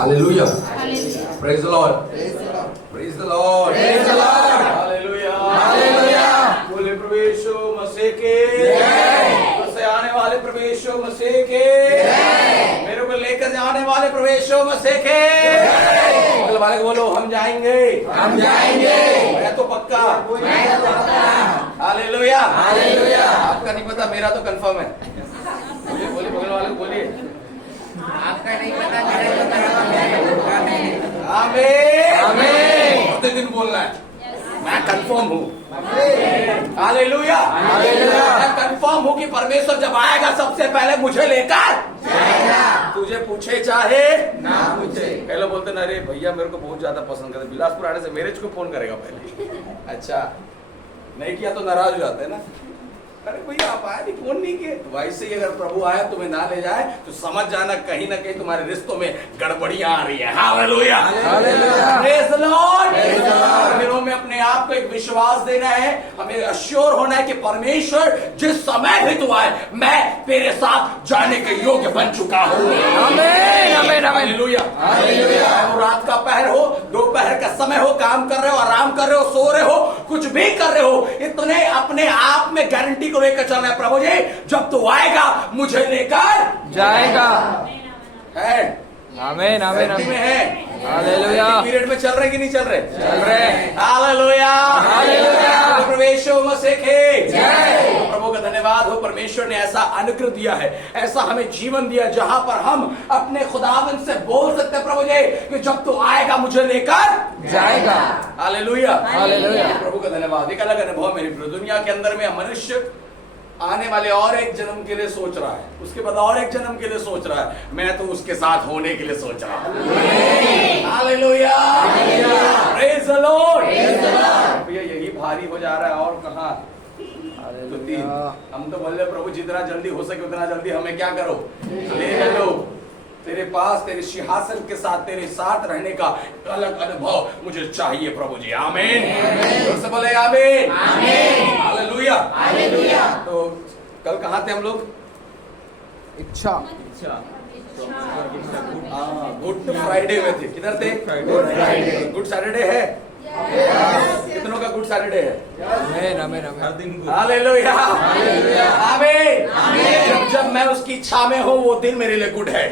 Hallelujah, praise the Lord, praise the Lord, hallelujah, hallelujah. बोले प्रभु यीशु मसीह के जय। से आने वाले प्रभु यीशु मसीह के जय। मेरे को लेकर जाने वाले प्रभु यीशु मसीह के जय। कल वाले को बोलो हम जाएंगे, हम जाएंगे। मैं तो पक्का, हालेलुया, हालेलुया। आपका नहीं पता, मेरा तो कंफर्म है। बोलिए बोलिए, बगल वाले को बोलिए, आपका नहीं पता, मेरा पता। आमीन, आमीन। प्रतिदिन बोलना है, मैं कंफर्म हूँ, हालेलुया, हालेलुया। मैं कंफर्म हूँ कि परमेश्वर जब आएगा सबसे पहले मुझे लेकर जाएगा। तुझे पूछे चाहे ना पूछे। पहले बोलते ना, अरे भैया मेरे को बहुत ज्यादा पसंद करते, बिलासपुर आने से मैरिज को फोन करेगा पहले। अच्छा, नहीं किया तो नाराज हो जाते हैं ना, अरे भैया आप आए नहीं, फोन नहीं किए। तो वैसे ही अगर प्रभु आया तुम्हें ना ले जाए तो समझ जाना कहीं ना कहीं तुम्हारे रिश्तों में गड़बड़ियां आ रही है। Hallelujah, hallelujah, praise the Lord. दिनों में अपने आप को एक विश्वास देना है, हमें अश्योर होना है कि परमेश्वर जिस समय भी तू आए मैं तेरे साथ जाने के योग्य बन चुका हूँ। आमीन, आमीन, हालेलुया, हालेलुया। रात का पहर हो, दोपहर का समय हो, काम कर रहे हो, आराम कर रहे हो, सो रहे हो, कुछ भी कर रहे हो, इतने अपने आप में गारंटी को लेकर चलना है, प्रभु जी जब तू आएगा मुझे लेकर जाएगा। है, आमीन, आमीन, आमीन है। हालेलुया। पीरियड में चल रहे कि नहीं चल रहे? चल रहे। Hallelujah, hallelujah. प्रभु यीशु मसीह के जय। प्रभु का धन्यवाद हो, परमेश्वर ने ऐसा अनुग्रह दिया है, ऐसा हमें जीवन दिया जहां पर हम अपने खुदावंद से बोल सकते हैं, प्रभु जी कि जब तू आएगा मुझे लेकर जाएगा। Hallelujah, hallelujah. प्रभु का धन्यवाद। एक अलग अनुभव मेरी दुनिया के अंदर में मनुष्य आने वाले और एक जन्म के लिए सोच रहा है, उसके बाद और एक जन्म के लिए सोच रहा है, मैं तो उसके साथ होने के लिए सोच रहा हूँ। Hallelujah, praise the Lord. भैया यही भारी हो जा रहा है और कहाँ? तो तीन हम तो बोल रहे प्रभु जितना जल्दी हो सके उतना जल्दी हमें क्या करो, ले लो तेरे पास, तेरे सिंहासन के साथ तेरे साथ रहने का अलग अनुभव मुझे चाहिए प्रभु जी। आमीन, जोर से बोले आमीन, आमीन, हालेलुया, हालेलुया। तो कल कहाँ थे हम लोग? इच्छा, गुड फ्राइडे में थे। किधर थे? Good Friday. गुड सैटरडे है? कितनों का गुड सैटरडे है? आमीन, आमीन, आमीन, हालेलुया, हालेलुया, आमीन। जब मैं उसकी इच्छा में हूँ वो दिन मेरे लिए गुड है।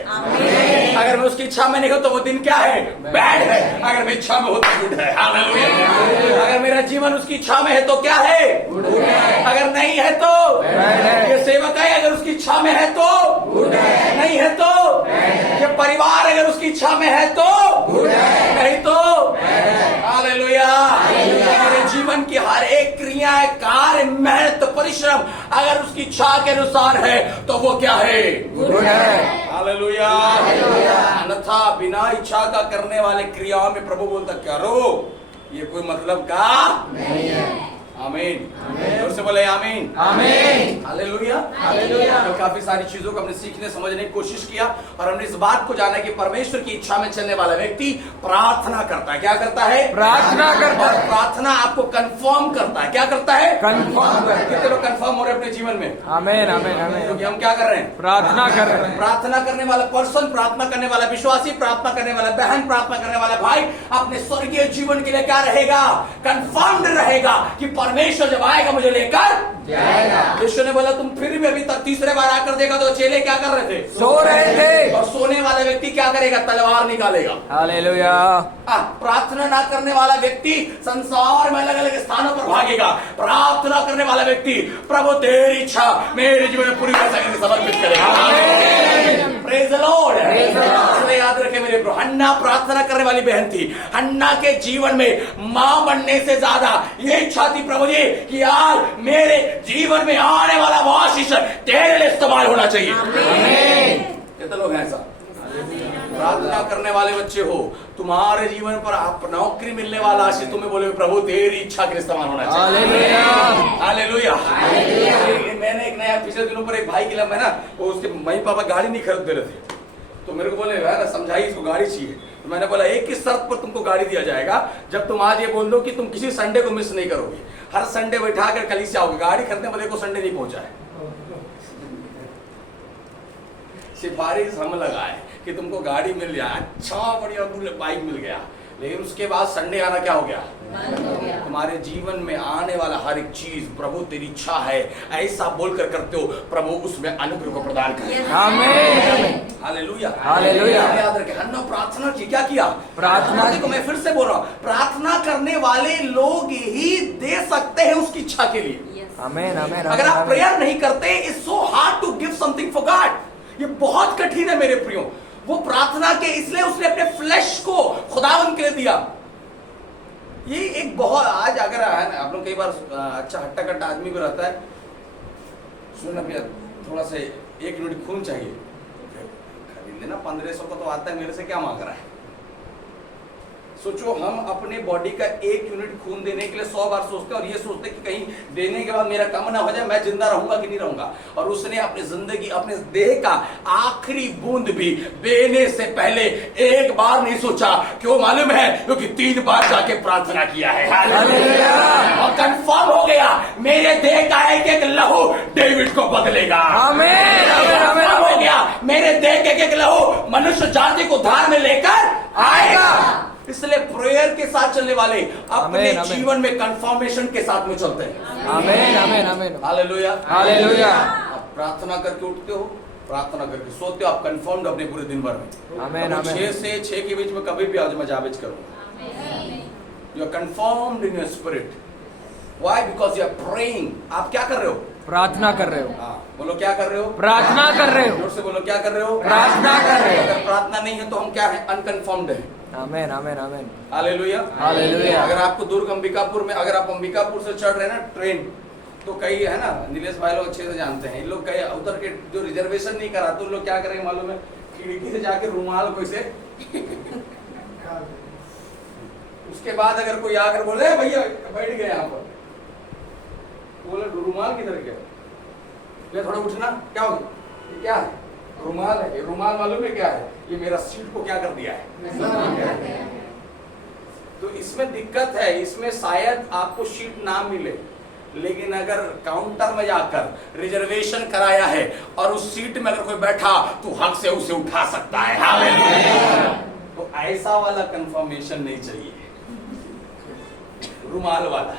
अगर मैं उसकी इच्छा में नहीं हूँ तो वो दिन क्या है? बैड है। अगर मैं इच्छा में हूँ तो गुड है। हालेलुया। अगर मेरा जीवन उसकी इच्छा में है तो क्या है? गुड है। अगर नहीं है तो बैड है। ये सेवक है अगर उसकी इच्छा में है तो गुड है, नहीं है तो बैड है। ये परिवार अगर उसकी इच्छा में है तो गुड है, नहीं तो बैड है। हालेलुया। मेरे जीवन की हर एक क्रिया, कार्य, मेहनत, परिश्रम अगर उसकी इच्छा के अनुसार है तो वो क्या है? गुड है। हालेलुया। अन्यथा बिना इच्छा का करने वाले क्रियाओं में प्रभु बोलता करो, ये कोई मतलब का नहीं है। आमीन, जोर से बोले आमीन, आमीन, हालेलुया, हालेलुया। तो काफी सारी चीजों को हमने सीखने समझने की कोशिश किया और हमने इस बात को जाना कि परमेश्वर की इच्छा में चलने वाला व्यक्ति प्रार्थना करता है। क्या करता है? प्रार्थना करता है। प्रार्थना आपको कंफर्म करता है। क्या करता है? कंफर्म करता है। कितने लोग कंफर्म हो रहे हैं अपने जीवन में? आमीन, आमीन, आमीन। क्योंकि हम क्या कर रहे हैं? प्रार्थना कर रहे हैं। प्रार्थना करने वाला पर्सन, प्रार्थना करने वाला विश्वासी, प्रार्थना करने वाला बहन, प्रार्थना करने वाला भाई अपने स्वर्गीय जीवन के लिए क्या रहेगा? कंफर्म्ड रहेगा कि परमेश्वर जब आएगा मुझे लेकर जाएगा। यीशु ने बोला तुम फिर भी अभी तक तीसरे बार आकर देखा तो चेले क्या कर रहे थे? सो रहे थे। और सोने वाला व्यक्ति क्या करेगा? तलवार निकालेगा। हालेलुया। प्रार्थना ना करने वाला व्यक्ति संसार में अलग अलग स्थानों पर भागेगा। प्रार्थना करने वाला व्यक्ति प्रभु तेरी इच्छा मेरे जीवन में पूरी तरह से समर्पित करेगा। Praise the Lord. याद रखे मेरे ब्रो, हन्ना प्रार्थना करने वाली बहन थी। हन्ना के जीवन में मां बनने से ज्यादा ये इच्छा थी प्रभु जी कि यार मेरे जीवन में आने वाला आशीष तेरे लिए इस्तेमाल होना चाहिए। कितने लोग हैं ऐसा? प्रार्थना करने वाले बच्चे हो, तुम्हारे जीवन पर आप नौकरी मिलने वाला आशीष तुम्हें बोले प्रभु तेरी इच्छा के लिए इस्तेमाल होना चाहिए। Hallelujah, hallelujah. मैंने एक नया पिछले दिनों पर एक भाई के लिए मैं ना वो उसके मम्मी पापा गाड़ी नहीं खरीद दे रहे थे, तो मेरे को बोले यार समझाइए इसको गाड़ी चाहिए। तो मैंने बोला एक ही शर्त पर तुमको गाड़ी दिया जाएगा, जब तुम आज ये बोल दो कि तुम किसी संडे को मिस नहीं करोगे, हर संडे बैठा कर कलीसिया से आओगे। गाड़ी खरीदने वाले को संडे नहीं पहुंचा है। सिफारिश हम लगाए कि तुमको गाड़ी मिल गया, अच्छा बढ़िया बाइक मिल गया, लेकिन उसके बाद संडे आना क्या हो गया? तुम्हारे जीवन में आने वाला हर एक चीज प्रभु तेरी इच्छा है ऐसा बोलकर करते हो, प्रभु उसमें अनुग्रह को प्रदान करे। आमीन। हालेलुया, हालेलुया। याद रखें, हन्ना प्रार्थना की, क्या किया? प्रार्थना। देखो मैं फिर से बोल रहा हूँ, प्रार्थना करने वाले लोग ही दे सकते हैं उसकी इच्छा के लिए। आमीन आमीन। अगर आप प्रेयर नहीं करते, it's so hard to give something for God. ये बहुत कठिन है मेरे प्रियो। वो प्रार्थना के इसलिए उसने अपने फ्लैश को खुदावन के लिए दिया। ये एक बहुत, आज अगर है ना, आप लोग कई बार अच्छा हट्टा कट्टा आदमी भी रहता है, सुनना भैया थोड़ा सा 1 यूनिट खून चाहिए, खरीद लेना, 1500 का तो आता है, मेरे से क्या मांग रहा है? सोचो, हम अपने बॉडी का 1 यूनिट खून देने के लिए 100 बार सोचते हैं और ये सोचते हैं कि कहीं देने के बाद मेरा कम ना हो जाए, मैं जिंदा रहूंगा कि नहीं रहूंगा। और उसने अपनी जिंदगी, अपने देह का आखिरी बूंद भी देने से पहले एक बार नहीं सोचा। क्यों मालूम है? क्योंकि 3 बार जाके प्रार्थना किया है और कंफर्म हो गया, मेरे देह का एक लहू डेविड को बदलेगा। आमीन आमीन। हो गया, मेरे देह के एक लहू मनुष्य जाति को उद्धार में लेकर आएगा। इसलिए प्रेयर के साथ चलने वाले अपने जीवन में कंफर्मेशन के साथ में चलते हैं। आमीन आमीन आमीन। हालेलुया हालेलुया। आप प्रार्थना करके उठते हो, प्रार्थना करके सोते हो, आप कंफर्म्ड अपने पूरे दिन भर में। आमीन आमीन। 6 से 6 के बीच में कभी भी आज मैं जावेज करूंगा। You are confirmed in your spirit. Why? Because you are praying. आप क्या कर रहे हो? प्रार्थना कर रहे हो। हाँ, बोलो क्या कर रहे हो? प्रार्थना कर रहे हो। जोर से बोलो, क्या कर रहे हो? प्रार्थना कर रहे हो। अगर प्रार्थना नहीं है तो हम क्या है? अनकन्फर्म्ड है। आमीन आमीन आमीन। हालेलुया हालेलुया। अगर आपको दुर्ग अंबिकापुर में, अगर आप अंबिकापुर से चढ़ रहे हैं ना ट्रेन, तो कई है ना, नीलेश भाई लोग अच्छे से जानते हैं, इन लोग कई उतर के जो रिजर्वेशन नहीं कराते उन लोग क्या करेंगे मालूम है? खिड़की से जाके रुमाल को इसे उसके बाद अगर कोई आकर बोले भैया बैठ गए यहाँ पर, बोले रुमाल किधर गया? थोड़ा उठना, क्या हो गया? ये क्या है? रुमाल है। ये रुमाल मालूम है क्या है? ये मेरा सीट को क्या कर दिया है? तो इसमें दिक्कत है, इसमें शायद आपको सीट ना मिले, लेकिन अगर काउंटर में जाकर रिजर्वेशन कराया है और उस सीट में अगर कोई बैठा तो हक से उसे उठा सकता है। हालेलुया। तो ऐसा वाला कंफर्मेशन नहीं चाहिए, रुमाल वाला।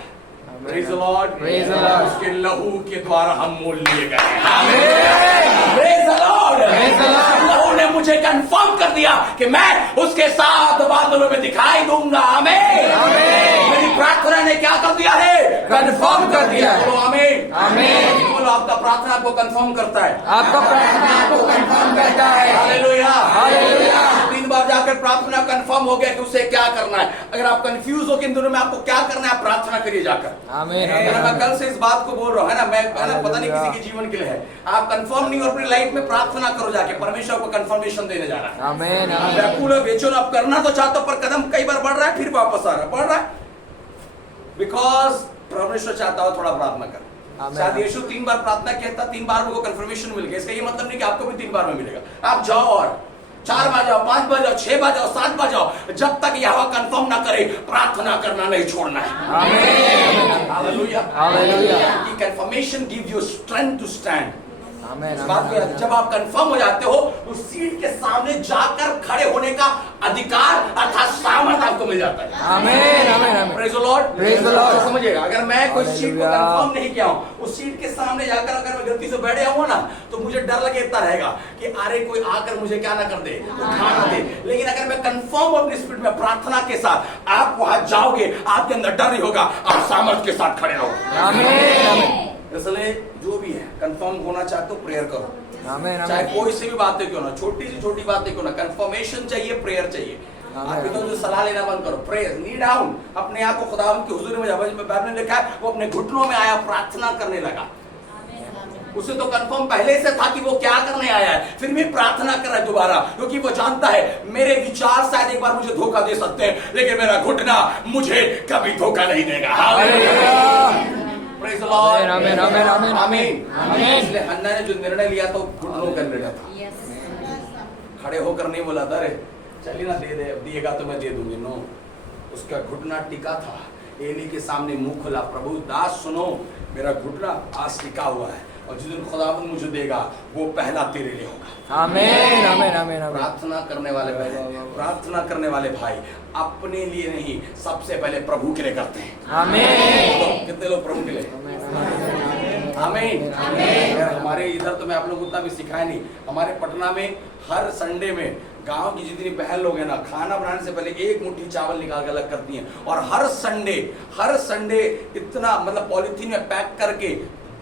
Praise the Lord. Praise the Lord. उसके लहू के द्वारा हम मोल लिए गए। आमीन। Praise the Lord. Praise the Lord. लहू ने मुझे कंफर्म कर दिया कि मैं उसके साथ बादलों में दिखाई दूंगा। आमीन। आमीन। मेरी प्रार्थना ने क्या कर दिया है? कंफर्म कर दिया है। बोलो आमीन। आमीन। बोलो, आपका प्रार्थना को कंफर्म करता है। आपका प्रार्थना को कंफर्म करता है। हालेलुया। हालेलुया। 3 बार जाकर प्रार्थना कंफर्म हो गया कि उसे क्या करना है। अगर आप कंफ्यूज हो कि इन दोनों में आपको क्या करना है, आप प्रार्थना करिए जाकर। आमीन मैं कल से इस बात को बोल रहा हूँ, है ना, मैं है ना, पता नहीं हालेलुया। किसी के जीवन के लिए है। आप कंफर्म नहीं हो अपनी लाइफ में, प्रार्थना करो जाके, परमेश्वर को कंफर्मेशन देने जा रहा है। आमीन आप आमीन। व्याकुल हो, बेचैन, आप करना तो चाहते हो पर कदम कई बार बढ़ रहा है फिर वापस आ रहा है, बढ़ रहा है, बिकॉज परमेश्वर चाहता हो थोड़ा प्रार्थना कर। आमीन। शायद यीशु 3 बार प्रार्थना किया था, 3 बार को कंफर्मेशन मिल गया। इसका ये मतलब नहीं कि आपको भी 3 बार में मिलेगा। आप जाओ और 4 बार जाओ, 5 बार जाओ, 6 बार जाओ, 7 बार जाओ, जब तक यहोवा कंफर्म ना करे प्रार्थना करना नहीं छोड़ना है। आमीन। हालेलुया। हालेलुया। कि confirmation give you strength to stand. आमीन इस बात को, जब आप कंफर्म हो जाते हो तो सीट के सामने जाकर खड़े होने का अधिकार अर्थात सामर्थ आपको मिल जाता है। आमीन आमीन आमीन। Praise the Lord. Praise the Lord. समझिएगा, अगर मैं कोई सीट को हालेलुया। कंफर्म नहीं किया हूं, उस सीट के सामने जाकर अगर मैं गलती से बैठे हुआ ना, तो मुझे डर लगता रहेगा कि अरे कोई आकर मुझे क्या ना कर दे, उठा ना दे। लेकिन अगर मैं कंफर्म अपने स्पिरिट में प्रार्थना के साथ, आप वहां जाओगे, आपके अंदर डर नहीं होगा, आप सामर्थ के साथ खड़े रहोगे। आमीन आमीन। इसलिए जो भी है, कंफर्म होना चाहते हो, प्रेयर करो। आमीन चाहे आमीन। कोई सी भी बातें क्यों ना, छोटी सी छोटी बातें क्यों ना, कंफर्मेशन चाहिए, प्रेयर चाहिए। आमीन। आप इधर उधर सलाह लेना बंद करो, प्रेयर, नी डाउन, अपने आप को खुदावंद की हुजूरी में जाओ। बाइबल में लिखा है वो अपने घुटनों में आया, प्रार्थना करने लगा। उसे तो कंफर्म पहले से था कि वो क्या करने आया है, फिर भी प्रार्थना कर रहा है दोबारा, क्योंकि वो जानता है मेरे विचार शायद एक बार मुझे धोखा दे सकते हैं, लेकिन मेरा घुटना मुझे कभी धोखा नहीं देगा। हालेलुया। Praise the Lord. आमीन आमीन आमीन आमीन। आमीन। इसलिए हन्ना ने जो निर्णय लिया तो घुटनों का निर्णय था, खड़े होकर नहीं बोला था अरे चलिए ना दे दे, दिएगा तो मैं दे दूंगी। नो, उसका घुटना टिका था। एली के सामने मुंह खुला, प्रभु दास सुनो, मेरा घुटना आज टिका हुआ है। और जिस दिन खुदावंद मुझे देगा वो पहला तेरे लिए होगा। आमीन आमीन आमीन आमीन। प्रार्थना करने वाले बहन, प्रार्थना करने वाले भाई अपने लिए नहीं, सबसे पहले प्रभु के लिए करते हैं। आमीन। कितने लोग प्रभु के लिए? आमीन। हमारे इधर तो मैं आप लोगों को उतना भी सिखाया नहीं, हमारे पटना में हर संडे में गांव की जितनी बहन लोग हैं ना, खाना बनाने से पहले एक मुट्ठी चावल निकाल के अलग करती हैं, और हर संडे इतना मतलब पॉलिथीन में पैक करके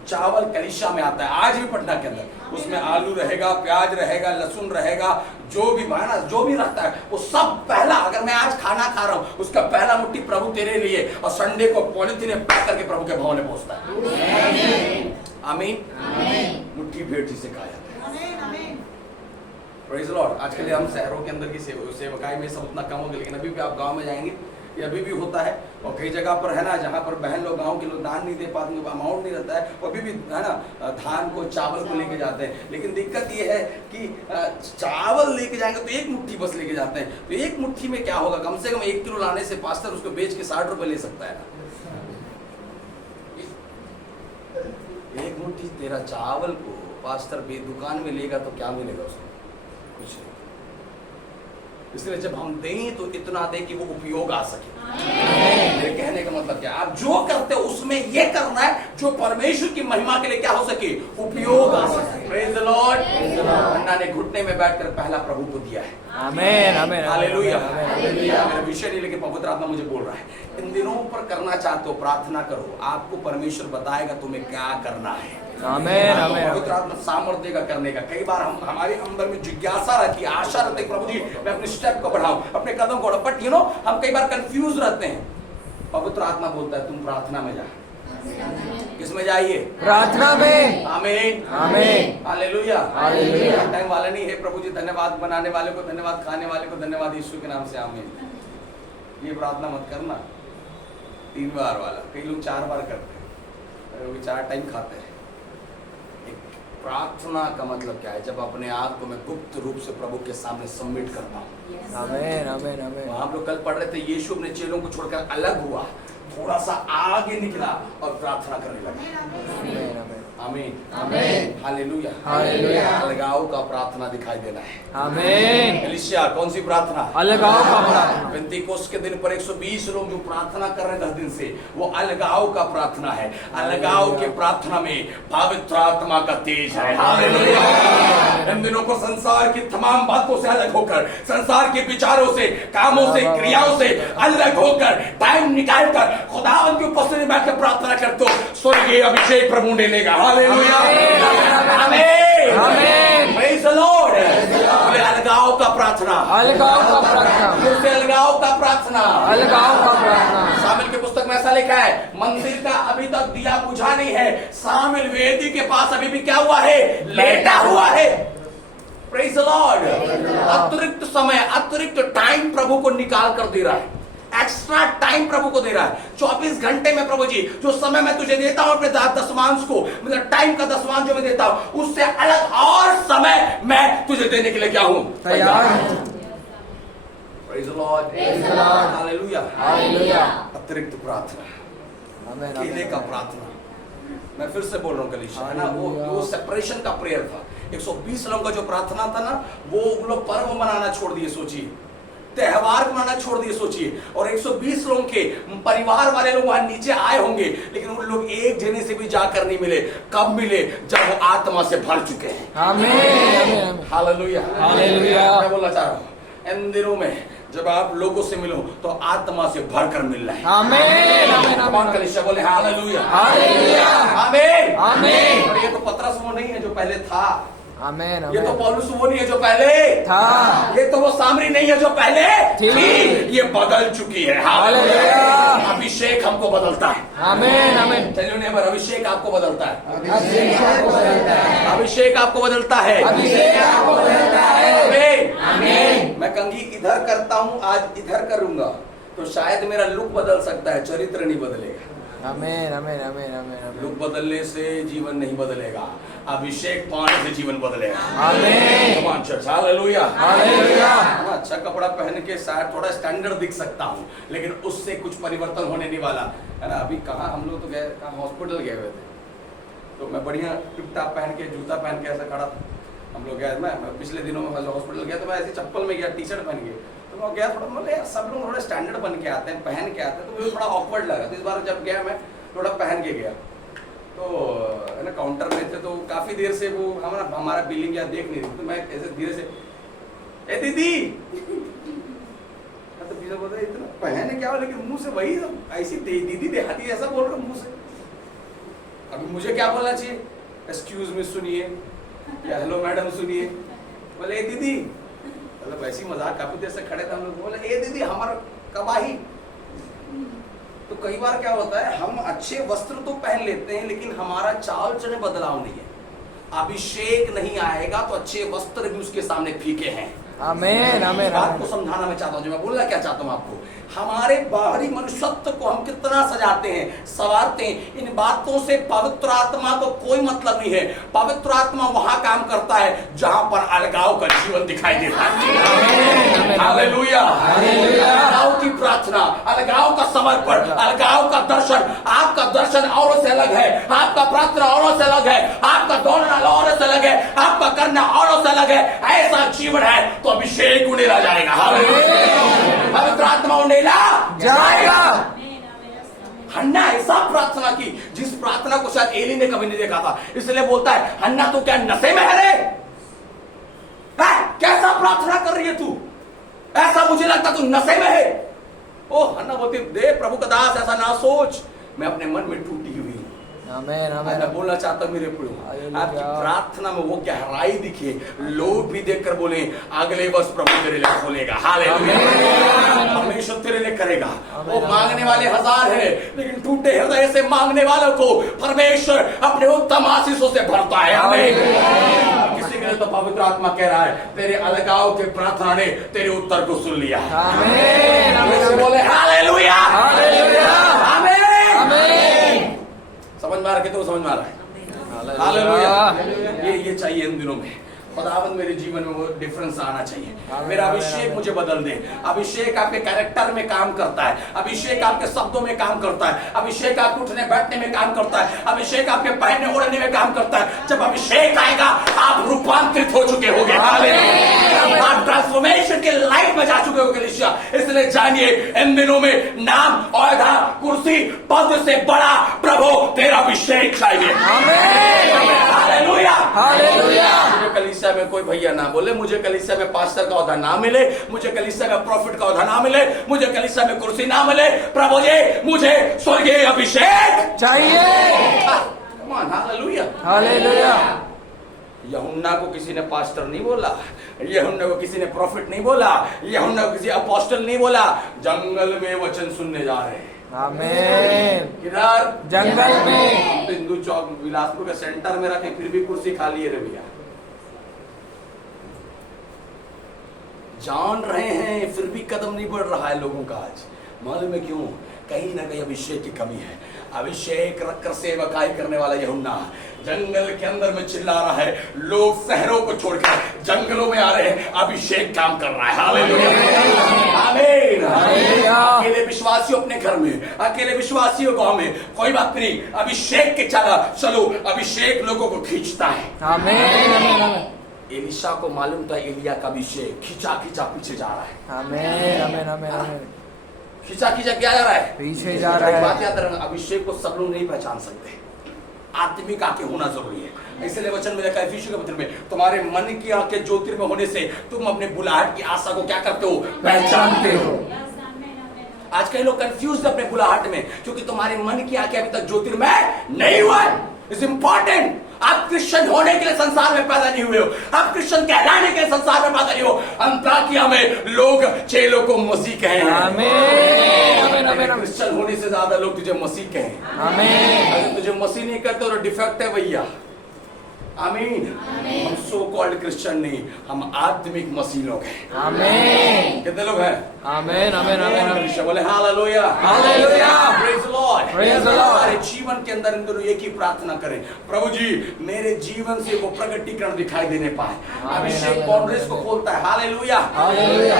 चावल कलिशा में आता है आज भी पटना के अंदर, उसमें आलू रहेगा, प्याज रहेगा, लहसुन रहेगा, जो भी बना जो भी रहता है वो सब पहला, अगर मैं आज खाना खा रहा हूं उसका पहला मुट्ठी प्रभु तेरे लिए, और संडे को पॉलिथीन में पैक करके प्रभु के भवन में पहुंचता है। आमीन। मुट्ठी भेंट जिसे कहा जाता है। Praise the Lord. आजकल हम शहरों के अंदर की सेवकाई में सब उतना कम हो गया, लेकिन अभी भी आप गांव में जाएंगे ये अभी भी होता है, और कई जगह पर है ना जहाँ पर बहन लोग गांव के लोग दान नहीं दे पाते, अमाउंट नहीं रहता है, वो अभी भी है ना धान को चावल को लेके जाते हैं। लेकिन दिक्कत ये है कि चावल लेके जाएंगे तो एक मुट्ठी बस लेके जाते हैं, तो एक मुट्ठी में क्या होगा, कम से कम 1 किलो लाने से पास्टर उसको बेच के 60 रुपए ले सकता है ना। एक मुट्ठी तेरा चावल को पास्टर दुकान में लेगा तो क्या मिलेगा उसको? कुछ नहीं। इसलिए जब हम दें तो इतना दें कि वो उपयोग आ सके। मेरे कहने का मतलब क्या है, आप जो करते हो उसमें ये करना है जो परमेश्वर की महिमा के लिए क्या हो सके, उपयोग आ सके। Praise the Lord. अन्ना ने घुटने में बैठकर पहला प्रभु को दिया है। आमीन आमीन हालेलुया। मेरा विषय नहीं, लेकिन पवित्र आत्मा मुझे बोल रहा है इन दिनों पर करना चाहते हो प्रार्थना करो, आपको परमेश्वर बताएगा तुम्हें क्या करना है। आमीन आमीन। पवित्र आत्मा सामर्थ्य देगा करने का। कई बार हम हमारे अंदर में जिज्ञासा रहती है, आशा रहती है, प्रभु जी मैं अपने स्टेप को बढ़ाऊं, अपने कदम को, बट यू नो हम कई बार कंफ्यूज रहते हैं। पवित्र आत्मा बोलता है तुम प्रार्थना में जा। किसमें जाइए? प्रार्थना में। आमीन आमीन। हालेलुया हालेलुया। टाइम वाला नहीं है, प्रभु जी धन्यवाद बनाने वाले को धन्यवाद, खाने वाले को धन्यवाद, यीशु के नाम से आमीन। ये प्रार्थना मत करना 3 बार वाला, कई लोग 4 बार करते हैं, 4 टाइम खाते हैं। प्रार्थना का मतलब क्या है? जब अपने आप को मैं गुप्त रूप से प्रभु के सामने सबमिट करता हूँ। आमीन आमीन आमीन। हम लोग कल पढ़ रहे थे, यीशु अपने चेलों को छोड़कर अलग हुआ, थोड़ा सा आगे निकला और प्रार्थना करने लगा। आमीन आमीन आमीन आमीन। हालेलुया हालेलुया। अलगाव का प्रार्थना दिखाई देना है। आमीन। एलिशा कौन सी प्रार्थना? अलगाव का प्रार्थना। पेंतीकोस्त के दिन पर 120 लोग जो प्रार्थना कर रहे हैं 10 दिन से, वो अलगाव का प्रार्थना है। अलगाव के प्रार्थना में पवित्र आत्मा का तेज है। हालेलुया। इन दिनों को संसार की तमाम बातों से अलग होकर, संसार के विचारों से, कामों से, क्रियाओं से अलग होकर, टाइम निकालकर खुदावंद की उपस्थिति में बैठकर प्रार्थना करते हो, स्वर्गीय अभिषेक प्रभु ने लेगा। हालेलुया आमीन आमीन। Praise the Lord. अलगाव का प्रार्थना, अलगाव का प्रार्थना, अलगाव का प्रार्थना, अलगाव का प्रार्थना। सामुएल की पुस्तक में ऐसा लिखा है, मंदिर का अभी तक दिया बुझा नहीं है, सामुएल वेदी के पास अभी भी क्या हुआ है? लेटा हुआ है। Praise the Lord. अतिरिक्त समय, अतिरिक्त टाइम प्रभु को निकाल कर दे रहा है, एक्स्ट्रा टाइम प्रभु को दे रहा है। 24 घंटे में प्रभु जी जो समय मैं तुझे देता हूं अपने दशमांश को, मतलब टाइम का दशमांश जो मैं देता हूं, उससे अलग और समय मैं तुझे देने के लिए क्या हूं? तैयार हूं। Praise the Lord. Hallelujah hallelujah. अतिरिक्त प्रार्थना, आमीन अकेले का प्रार्थना। मैं फिर से बोल रहा हूँ कलीसिया, है ना, वो सेपरेशन का प्रेयर था। 120 लोगों का जो प्रार्थना था ना, वो लोग पर्व मनाना छोड़ दिए, सोचिए, त्योहार मनाना छोड़ दिए, सोचिए, और 120 लोगों के परिवार वाले लोग वहां नीचे आए होंगे, लेकिन उन लोग एक जने से भी जाकर नहीं मिले। कब मिले? जब वो आत्मा से भर चुके हैं। आमीन। हालेलुया हालेलुया। मैं बोलना चाह रहा हूँ इन दिनों में जब आप लोगों से मिलो तो आत्मा से भरकर मिलना है। आमीन आमीन आमीन। कलीसिया बोले हालेलुया हालेलुया आमीन आमीन। और ये तो पतरस वो नहीं है जो पहले था, आमीन ये तो आमीन। पौलुस वो नहीं है जो पहले था, ये तो वो सामरी नहीं है जो पहले थी, ये बदल चुकी है। हालेलुया। अभिषेक हमको बदलता है। आमीन आमीन। चलिए नेबर, अभिषेक आपको बदलता है। अभिषेक आपको बदलता है। अभिषेक आपको बदलता है। अभिषेक आपको बदलता है। आमीन आमीन। मैं कंघी इधर करता हूँ, आज इधर करूंगा तो शायद मेरा लुक बदल सकता है, चरित्र नहीं बदलेगा। आमीन आमीन आमीन आमीन। लुक बदलने से जीवन नहीं बदलेगा, अभिषेक पाने से जीवन बदलेगा। आमीन। हालेलुया हालेलुया। अच्छा कपड़ा पहन के शायद थोड़ा स्टैंडर्ड दिख सकता हूँ, लेकिन उससे कुछ परिवर्तन होने नहीं वाला है ना। अभी कहाँ हम लोग तो गए, कहाँ हॉस्पिटल गए हुए थे, तो मैं बढ़िया टिप टाप पहन के, जूता पहन के ऐसा खड़ा था। हम लोग गए, मैं पिछले दिनों में हॉस्पिटल गया तो मैं ऐसी चप्पल में गया, टी शर्ट पहन के, तो मैं गया थोड़ा, मतलब यार सब लोग थोड़े स्टैंडर्ड बन के आते हैं, पहन के आते हैं, तो मुझे थोड़ा ऑकवर्ड लगा। तो इस बार जब गया मैं थोड़ा पहन के गया, तो है ना काउंटर में थे, तो काफ़ी देर से वो हमारा बिलिंग या देख नहीं रही, तो मैं ऐसे धीरे से, ए दीदी, तो पीछे बोलते इतना पहने क्या हो, लेकिन मुंह से वही ऐसी दीदी देहाती ऐसा बोल रहे मुंह से। अभी मुझे क्या बोलना चाहिए, एक्सक्यूज मी सुनिए, या हेलो मैडम सुनिए, बोले ए दीदी, मतलब वैसी मजाक, काफी देर से खड़े थे हम लोग, बोले ए दीदी हमारा कबाही। तो कई बार क्या होता है, हम अच्छे वस्त्र तो पहन लेते हैं, लेकिन हमारा चाल चलन बदलाव नहीं है। अभिषेक नहीं आएगा तो अच्छे वस्त्र भी उसके सामने फीके हैं। आमीन आमीन। बात को समझाना मैं चाहता हूँ, जो मैं बोलना क्या चाहता हूँ आपको, हमारे बाहरी मनुष्यत्व को हम कितना सजाते हैं, संवारते हैं, इन बातों से पवित्र आत्मा को कोई मतलब नहीं है। पवित्र आत्मा वहां काम करता है जहां पर अलगाव का जीवन दिखाई देता है। हालेलुया, अलगाव की प्रार्थना, अलगाव का समर्पण, अलगाव का दर्शन। आपका दर्शन औरों से अलग है, आपका प्रार्थना औरों से अलग है, आपका दौड़ना औरों से अलग है, आपका करना औरों से अलग है। ऐसा जीवन है तो अभिषेक उड़ेला जाएगा। पवित्र आत्मा उड़ेला जाएगा। हन्ना ऐसा प्रार्थना की जिस प्रार्थना को शायद एली ने कभी नहीं देखा था, इसलिए बोलता है हन्ना तो क्या नशे में है रे? कैसा प्रार्थना कर रही है तू? ऐसा मुझे लगता तू नशे में है। ओ हन्ना बोलती, दे प्रभु का दास ऐसा ना सोच, मैं अपने मन में टूटी हुई हूं। आमीन आमीन। मैं बोलना चाहता हूँ मेरे प्रियो, आपकी प्रार्थना में वो गहराई दिखे, लोग भी देखकर बोले अगले वर्ष प्रभु तेरे लिए खोलेगा। हालेलुया, परमेश्वर तेरे लिए करेगा। वो मांगने वाले 1000 है, लेकिन टूटे हृदय से मांगने वालों को परमेश्वर अपने उत्तम आशीषों से भरता है। आमीन। किसी के लिए तो पवित्र आत्मा कह रहा है, तेरे अलगाव के प्रार्थना ने तेरे उत्तर को सुन लिया। आमीन। बोले हालेलुया, हालेलुया, आमीन, आमीन। समझ में आ रहा है? तो समझ में आ रहा है? हालेलुया। ये चाहिए इन दिनों में। खुदावंद मेरे जीवन में वो डिफरेंस आना चाहिए। मेरा अभिषेक मुझे बदल दे। अभिषेक आपके कैरेक्टर में काम करता है, अभिषेक आपके शब्दों में काम करता है, अभिषेक आपके उठने बैठने में काम करता है, अभिषेक आपके पहनने ओढ़ने में काम करता है। जब अभिषेक आएगा आप रूपांतरित हो चुके होंगे। आप ट्रांसफॉर्मेशन के लाइफ में जा चुके हो कलीसिया। इसलिए जानिए इन दिनों में नाम, औहदा, कुर्सी, पद से बड़ा प्रभु तेरा अभिषेक चाहिए। Hallelujah, hallelujah. कलीसिया में कोई भैया ना बोले मुझे कलीसिया में पास्टर का औहदा ना मिले, मुझे कलीसिया में प्रॉफिट का औहदा ना मिले, मुझे कलीसिया में कुर्सी ना मिले, प्रभु जी मुझे स्वर्गीय अभिषेक चाहिए। Hallelujah, hallelujah. यूहन्ना को किसी ने पास्टर नहीं बोला, यूहन्ना को किसी ने प्रॉफिट नहीं बोला, यूहन्ना को किसी अपोस्टल नहीं बोला। जंगल में वचन सुनने जा रहे हैं। आमीन। किधर? जंगल में। तो हिंदू चौक बिलासपुर के सेंटर में रखे, फिर भी कुर्सी खाली है रे भैया। जान रहे हैं फिर भी कदम नहीं बढ़ रहा है लोगों का। आज मालूम है क्यों? कहीं ना कहीं अभिषेक की कमी है। अभिषेक रखकर सेवकाई करने वाला यूहन्ना जंगल के अंदर में चिल्ला रहा है, लोग शहरों को छोड़कर जंगलों में आ रहे हैं, अभिषेक काम कर रहा है। हालेलुया, आमीन। अकेले विश्वासियों अपने घर में, अकेले विश्वासियों गांव में, कोई बात नहीं, अभिषेक के चलो अभिषेक लोगों को खींचता है। आमीन। एलिशा को मालूम था एलिया का अभिषेक खींचा खींचा पीछे जा रहा है। आमीन, आमीन, आमीन, आमीन। खींचा खींचा क्या जा रहा है? पीछे जा रहा है। बात याद रखना, अभिषेक को सब लोग नहीं पहचान सकते, आत्मिक आंखें होना जरूरी है। इसलिए वचन में लिखा है इफिसियों के पत्र में, तुम्हारे मन की आंखें ज्योतिर्मय होने से तुम अपने बुलाहट की आशा को क्या करते हो? पहचानते हो। आज कई लोग कंफ्यूज है अपने बुलाहट में, क्योंकि तुम्हारे मन की आंखें अभी तक ज्योतिर्मय नहीं हुआ। It's important. आप क्रिश्चियन होने के लिए संसार में पैदा नहीं हुए हो, आप क्रिश्चियन कहलाने के लिए संसार में पैदा नहीं हो। अंताकिया में लोग चेलों को मसीह कहे। क्रिश्चियन होने से ज्यादा लोग तुझे मसीह कहे। अगर तुझे मसीह नहीं कहते तो डिफेक्ट है भैया। आमीन। हम सो कॉल्ड क्रिश्चियन नहीं, हम आत्मिक मसीह लोग हैं। आमीन। कितने लोग हैं? आमीन, आमीन, आमीन। बोले hallelujah, hallelujah, praise the Lord, praise the Lord. हमारे जीवन के अंदर इन दोनों एक ही प्रार्थना करें, प्रभु जी मेरे जीवन से वो प्रगटीकरण दिखाई देने पाए। अभिषेक बाउंड्रीज को खोलता है। Hallelujah, hallelujah.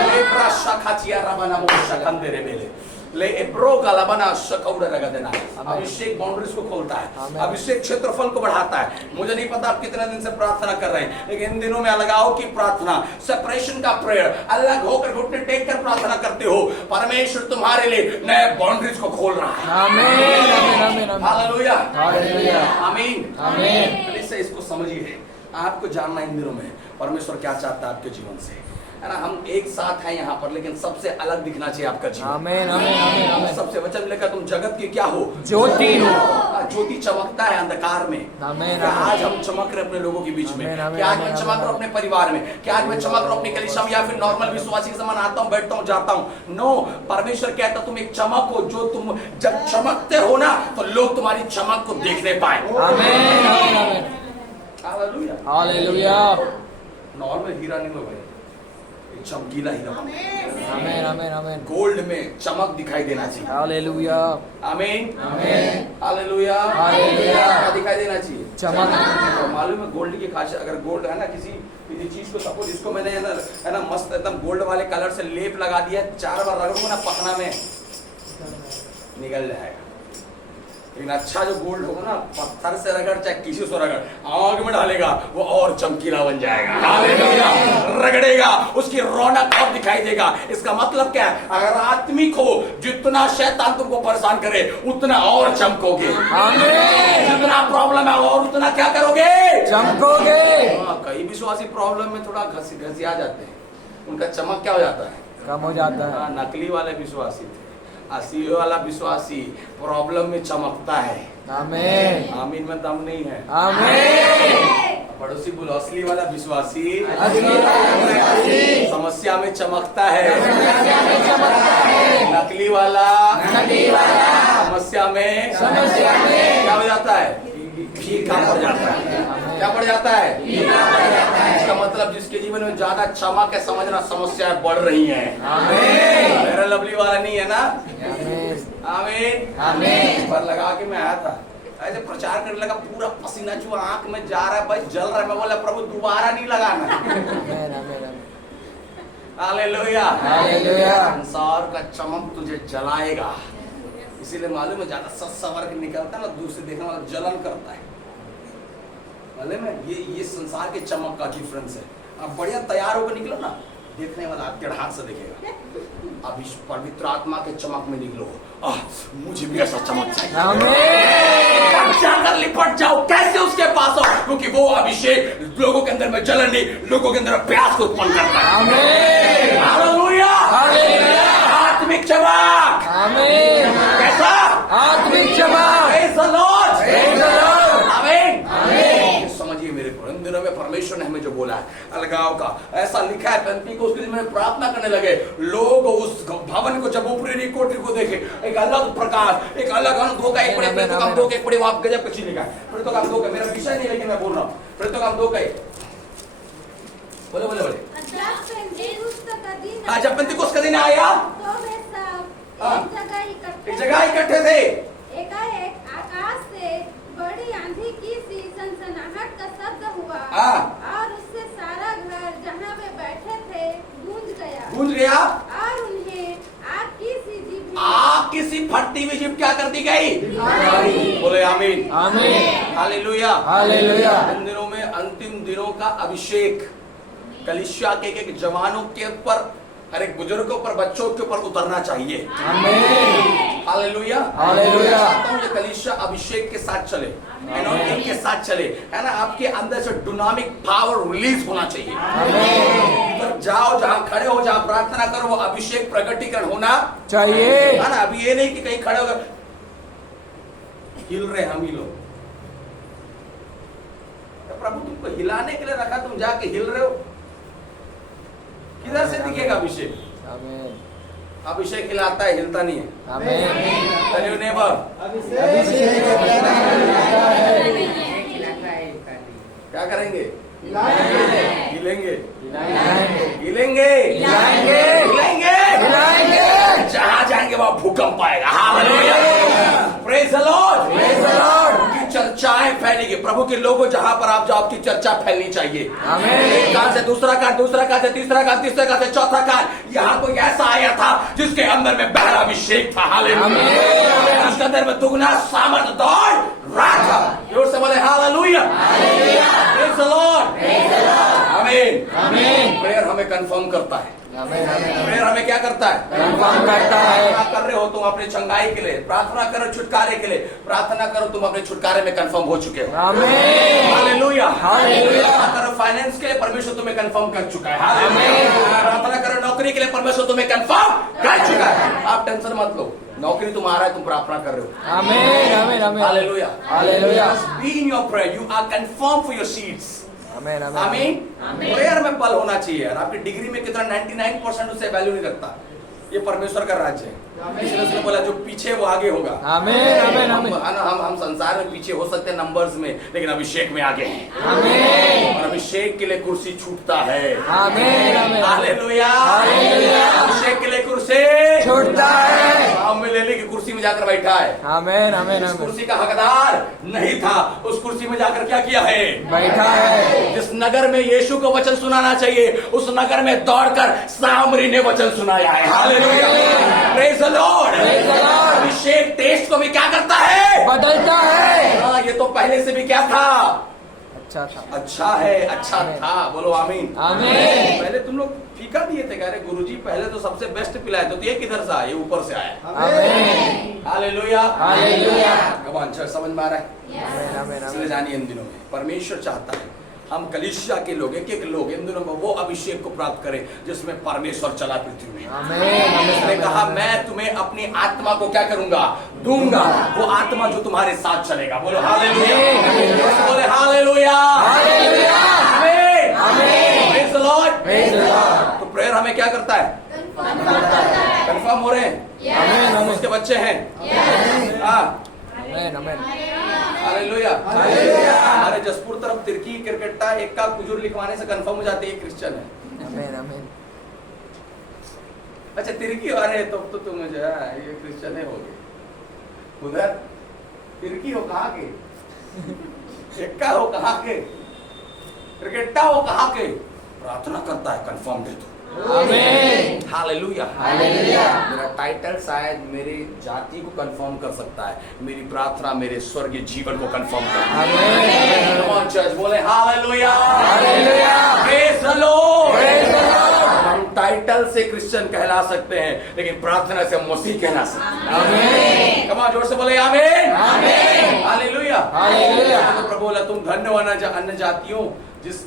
ले एब्रो का लबना शकौड़ रगा देना। आमीन। अभिषेक बाउंड्रीज को खोलता है, आमीन। अभिषेक क्षेत्रफल को बढ़ाता है। मुझे नहीं पता आप कितने दिन से प्रार्थना कर रहे हैं, लेकिन इन दिनों में अलगाव की प्रार्थना, सेपरेशन का प्रेयर, अलग होकर घुटने टेक कर प्रार्थना करते हो, परमेश्वर तुम्हारे लिए नए बाउंड्रीज को खोल रहा है। आमीन आमीन आमीन आमीन हालेलुया, हालेलुया आमीन आमीन। तो इससे इसको समझिए, आपको जानना इन दिनों में परमेश्वर क्या चाहता है आपके जीवन से, है ना। हम एक साथ हैं यहाँ पर, लेकिन सबसे अलग दिखना चाहिए आपका जीवन। आमीन आमीन आमीन आमीन। सबसे वचन लेकर तुम जगत की क्या हो, ज्योति हो। ज्योति चमकता है अंधकार में। आमीन क्या आज आमीन हम चमक रहे अपने लोगों के बीच में? आमीन, आमीन, क्या आज मैं आमीन, चमक रहा हूं अपने परिवार में? क्या आज मैं चमक रहा हूं अपनी कलीसिया में, या फिर नॉर्मल विश्वासी के समान आता हूं, बैठता हूं, जाता हूं? नो, परमेश्वर कहता तुम एक चमक हो, जो तुम जब चमकते हो ना तो लोग तुम्हारी चमक को देखने पाए। आमीन आमीन आमीन हालेलुया। हालेलुया नॉर्मल हीरा नहीं हो भाई, चमकीला हीरा, आमीन आमीन आमीन गोल्ड में चमक दिखाई देना चाहिए। हालेलुया आमीन आमीन हालेलुया हालेलुया। क्या दिखाई देना चाहिए? चमक। तो मालूम है गोल्ड की खासियत, अगर गोल्ड है ना किसी चीज को, सपोज इसको मैंने है ना मस्त एकदम गोल्ड वाले कलर से लेप लगा दिया, 4 बार रगड़ूंगा ना पखना में निकल जाएगा। लेकिन अच्छा जो गोल्ड होगा ना, पत्थर से रगड़ चाहे किसी से रगड़, आग में डालेगा वो और चमकीला बन जाएगा। हालेलुया। रगड़ेगा उसकी रौनक और दिखाई देगा। इसका मतलब क्या है? अगर आत्मिक हो, जितना शैतान तुमको परेशान करे उतना और चमकोगे। आमीन। जितना प्रॉब्लम है और उतना क्या करोगे? चमकोगे। कई विश्वासी प्रॉब्लम में थोड़ा घसिया जाते हैं, उनका चमक क्या हो जाता है? कम हो जाता है। नकली वाले विश्वासी थे, असली वाला विश्वासी प्रॉब्लम में चमकता है। आमीन आमीन में दम नहीं है। आमीन। पड़ोसी बोलो, असली वाला विश्वासी असली समस्या में चमकता है, नकली वाला समस्या में क्या हो जाता है? फीका पड़ जाता है। क्या पड़ जाता है? इसका मतलब जिसके जीवन में ज्यादा चमक है, समझना समस्याएं बढ़ रही हैं। मेरा लवली वाला नहीं है ना। आमीन आमीन। पर लगा के मैं आया था, ऐसे प्रचार करने लगा, पूरा पसीना जो आंख में जा रहा है भाई, जल रहा है। मैं बोला प्रभु दोबारा नहीं लगाना। आमीन आमीन हालेलुया। हालेलुया। संसार का चमक तुझे जलाएगा। इसीलिए मालूम है ज्यादा सवर के निकलता है ना, दूर से देखने वाला जलन करता है। मालूम है ये संसार के चमक का डिफरेंस है। आप बढ़िया तैयार होकर निकलो ना, देखने वाला आपके हाथ से देखेगा। अब इस पवित्र आत्मा के चमक में निकलो, मुझे भी ऐसा चमक चाहिए। आमीन। जाकर लिपट जाओ, कैसे उसके पास हो? क्योंकि वो अभिषेक लोगों के अंदर में जलन नहीं, लोगों के अंदर प्यास को उत्पन्न करता है। आमीन। हालेलुया। हालेलुया। आत्मिक चमक। आमीन। कैसा? आत्मिक चमक। Praise the Lord. Praise the Lord. आमीन। आमीन। समझिए मेरे को, इन दिनों में परमेश्वर ने हमें जो बोला है अलगाव का, ऐसा लिखा है पेंतीकोस्त के दिन में प्रार्थना करने लगे लोग, उस भवन को जब ऊपरी कोठरी को देखे, एक अलग प्रकार, एक अलग अंग होगा। एक बड़े प्रेरितों का अंग होगा, एक बड़े वहां गजब कुछ लिखा है। प्रेरितों का अंग होगा, मेरा विषय नहीं, लेकिन मैं बोल रहा हूँ प्रेरितों का अंग होगा। बोले बोले बोले। हाँ, जब पेंतीकोस्त का दिन आया तो वे सब हाँ। एक एक जगह इकट्ठे थे। एकाएक आकाश से बड़ी आंधी की सी सनसनाहट का शब्द हुआ हाँ। और उससे सारा घर जहाँ वे बैठे थे गूंज गया। और उन्हें आग की सी जीभ आग की सी फटती हुई जीभ क्या करती गई? बोले आमीन। आमीन। हालेलुया। हालेलुया। इन दिनों में अंतिम दिनों का अभिषेक कलीसिया के एक जवानों के ऊपर, हर एक बुजुर्गों पर, बच्चों के ऊपर उतरना चाहिए। आमीन। हालेलुया। हालेलुया। ये कलीसिया अभिषेक के साथ चले, एनॉइंटिंग के साथ चले, है ना। आपके अंदर से डुनामिक पावर रिलीज होना चाहिए। आमीन। जाओ, जहां खड़े हो, जहां प्रार्थना करो, वो अभिषेक प्रकटीकरण होना चाहिए। है ना। अभी ये नहीं कि कहीं खड़े होकर हिल रहे हम ही लोग। तो प्रभु तुमको हिलाने के लिए रखा, तुम जाके हिल रहे हो, किधर से दिखेगा अभिषेक? आमीन। अभिषेक हिलाता है, हिलता नहीं है। आमीन। Tell your neighbor, अभिषेक क्या करेंगे? हिलाएंगे। हिलेंगे, हिलाएंगे। हिलेंगे, हिलाएंगे। हिलेंगे, हिलाएंगे। जहां जाएंगे वहां भूकंप आएगा। Hallelujah. Praise the Lord. Praise the Lord. की चर्चाएं फैलेगी, प्रभु के लोगों जहां पर आप जाओ आपकी चर्चा फैलनी चाहिए। आमीन। एक काल से दूसरा काल, दूसरा काल से तीसरा काल, तीसरा काल से चौथा काल। यहाँ कोई ऐसा आया था जिसके अंदर में बहरा अभिषेक था। हालेलुया। उसके अंदर में दुगना सामर्थ दौड़ रहा था। जोर से बोले हालेलुया। Praise the Lord. आमीन। आमीन। प्रेयर हमें कंफर्म करता है। प्रेयर हमें क्या करता है? कंफर्म करता है। प्रार्थना कर रहे हो तुम अपने चंगाई के लिए, प्रार्थना करो छुटकारे के लिए, प्रार्थना करो तुम अपने छुटकारे में कंफर्म हो चुके हो। आमीन। हालेलुया। हालेलुया। प्रार्थना करो फाइनेंस के लिए, परमेश्वर तुम्हें कंफर्म कर चुका है। हालेलुया। प्रार्थना करो नौकरी के लिए, परमेश्वर तुम्हें कंफर्म कर चुका है। आप टेंशन मत लो, नौकरी तुम आ रहा है, तुम प्रार्थना कर रहे हो। आमीन। आमीन। आमीन। हालेलुया। हालेलुया। Be in your prayer, you are confirm for your seeds. आमीन। आमीन। प्रेयर में बल होना चाहिए यार। आपकी डिग्री में कितना 99% उससे वैल्यू नहीं रखता। ये परमेश्वर का राज्य है। इसलिए उसने बोला जो पीछे वो आगे होगा। आमीन। आमीन। आमीन। हम संसार में पीछे हो सकते हैं नंबर्स में, लेकिन अभिषेक में आगे हैं। आमीन। और अभिषेक के लिए कुर्सी छूटता है। आमीन। आमीन। हालेलुया। हालेलुया। अभिषेक के लिए कुर्सी छूटता है। हम में ले ली की कुर्सी में जाकर बैठा है। आमीन। आमीन। इस आमीन। कुर्सी का हकदार नहीं था, उस कुर्सी में जाकर क्या किया है? बैठा है। जिस नगर में यीशु को वचन सुनाना चाहिए, उस नगर में दौड़कर सामरी ने वचन सुनाया है। हालेलुया। Praise the Lord. Abhishek test को भी क्या करता है? बदलता है। हाँ, ये तो पहले से भी क्या था? अच्छा था। अच्छा है, अच्छा था। बोलो आमीन। आमीन। पहले तुम लोग फीका दिए थे, कह रहे गुरुजी पहले तो सबसे बेस्ट पिलाए, तो ये किधर से आया? ये ऊपर से आया। आमीन। हालेलुया। हालेलुया। कमान चर्च समझ में आ रहा है? आमीन। आमीन। इसलिए आमीन। जानिए इन दिनों में परमेश्वर चाहता है हम कलीसिया के लोग, एक एक लोग इन दिनों में वो अभिषेक को प्राप्त करें जिसमें परमेश्वर चला पृथ्वी में। आमीन। उसने कहा मैं तुम्हें अपनी आत्मा को क्या करूंगा? दूंगा। वो आत्मा जो तुम्हारे साथ चलेगा। बोलो हालेलुया। बोले हालेलुया। हालेलुया। आमीन। आमीन। Praise the Lord. Praise the Lord. तो प्रेयर हमें क्या करता है? कंफर्म हो रहे हैं? आमीन। आमीन। उसके बच्चे हैं। हाँ, आमीन। आमीन। हालेलुया। हमारे जसपुर तरफ तिरकी क्रिकेटा एक का कुजूर लिखवाने से कंफर्म हो जाती है क्रिश्चियन है। आमीन। आमीन। अच्छा तिरकी वाले तब तो तुम मुझे ये क्रिश्चियन है हो गए। उधर तिरकी हो कहाँ के? एक्का हो कहाँ के? क्रिकेटा हो कहाँ के? प्रार्थना करता है कंफर्म दे दो। आमीन। हालेलुया। हालेलुया। मेरा टाइटल शायद मेरी जाति को कंफर्म कर सकता है, मेरी प्रार्थना मेरे स्वर्गीय जीवन को कंफर्म करता है। आमीन। Come on, church, बोले hallelujah. Hallelujah. Praise the Lord। Praise the Lord। हम टाइटल से क्रिश्चियन कहला सकते हैं, लेकिन प्रार्थना से मसीह कहला सकते हैं। आमीन। Come on, जोर से बोले आमीन। आमीन। हालेलुया। हालेलुया। तो प्रभु बोला तुम धन्य हो अन्य जातियों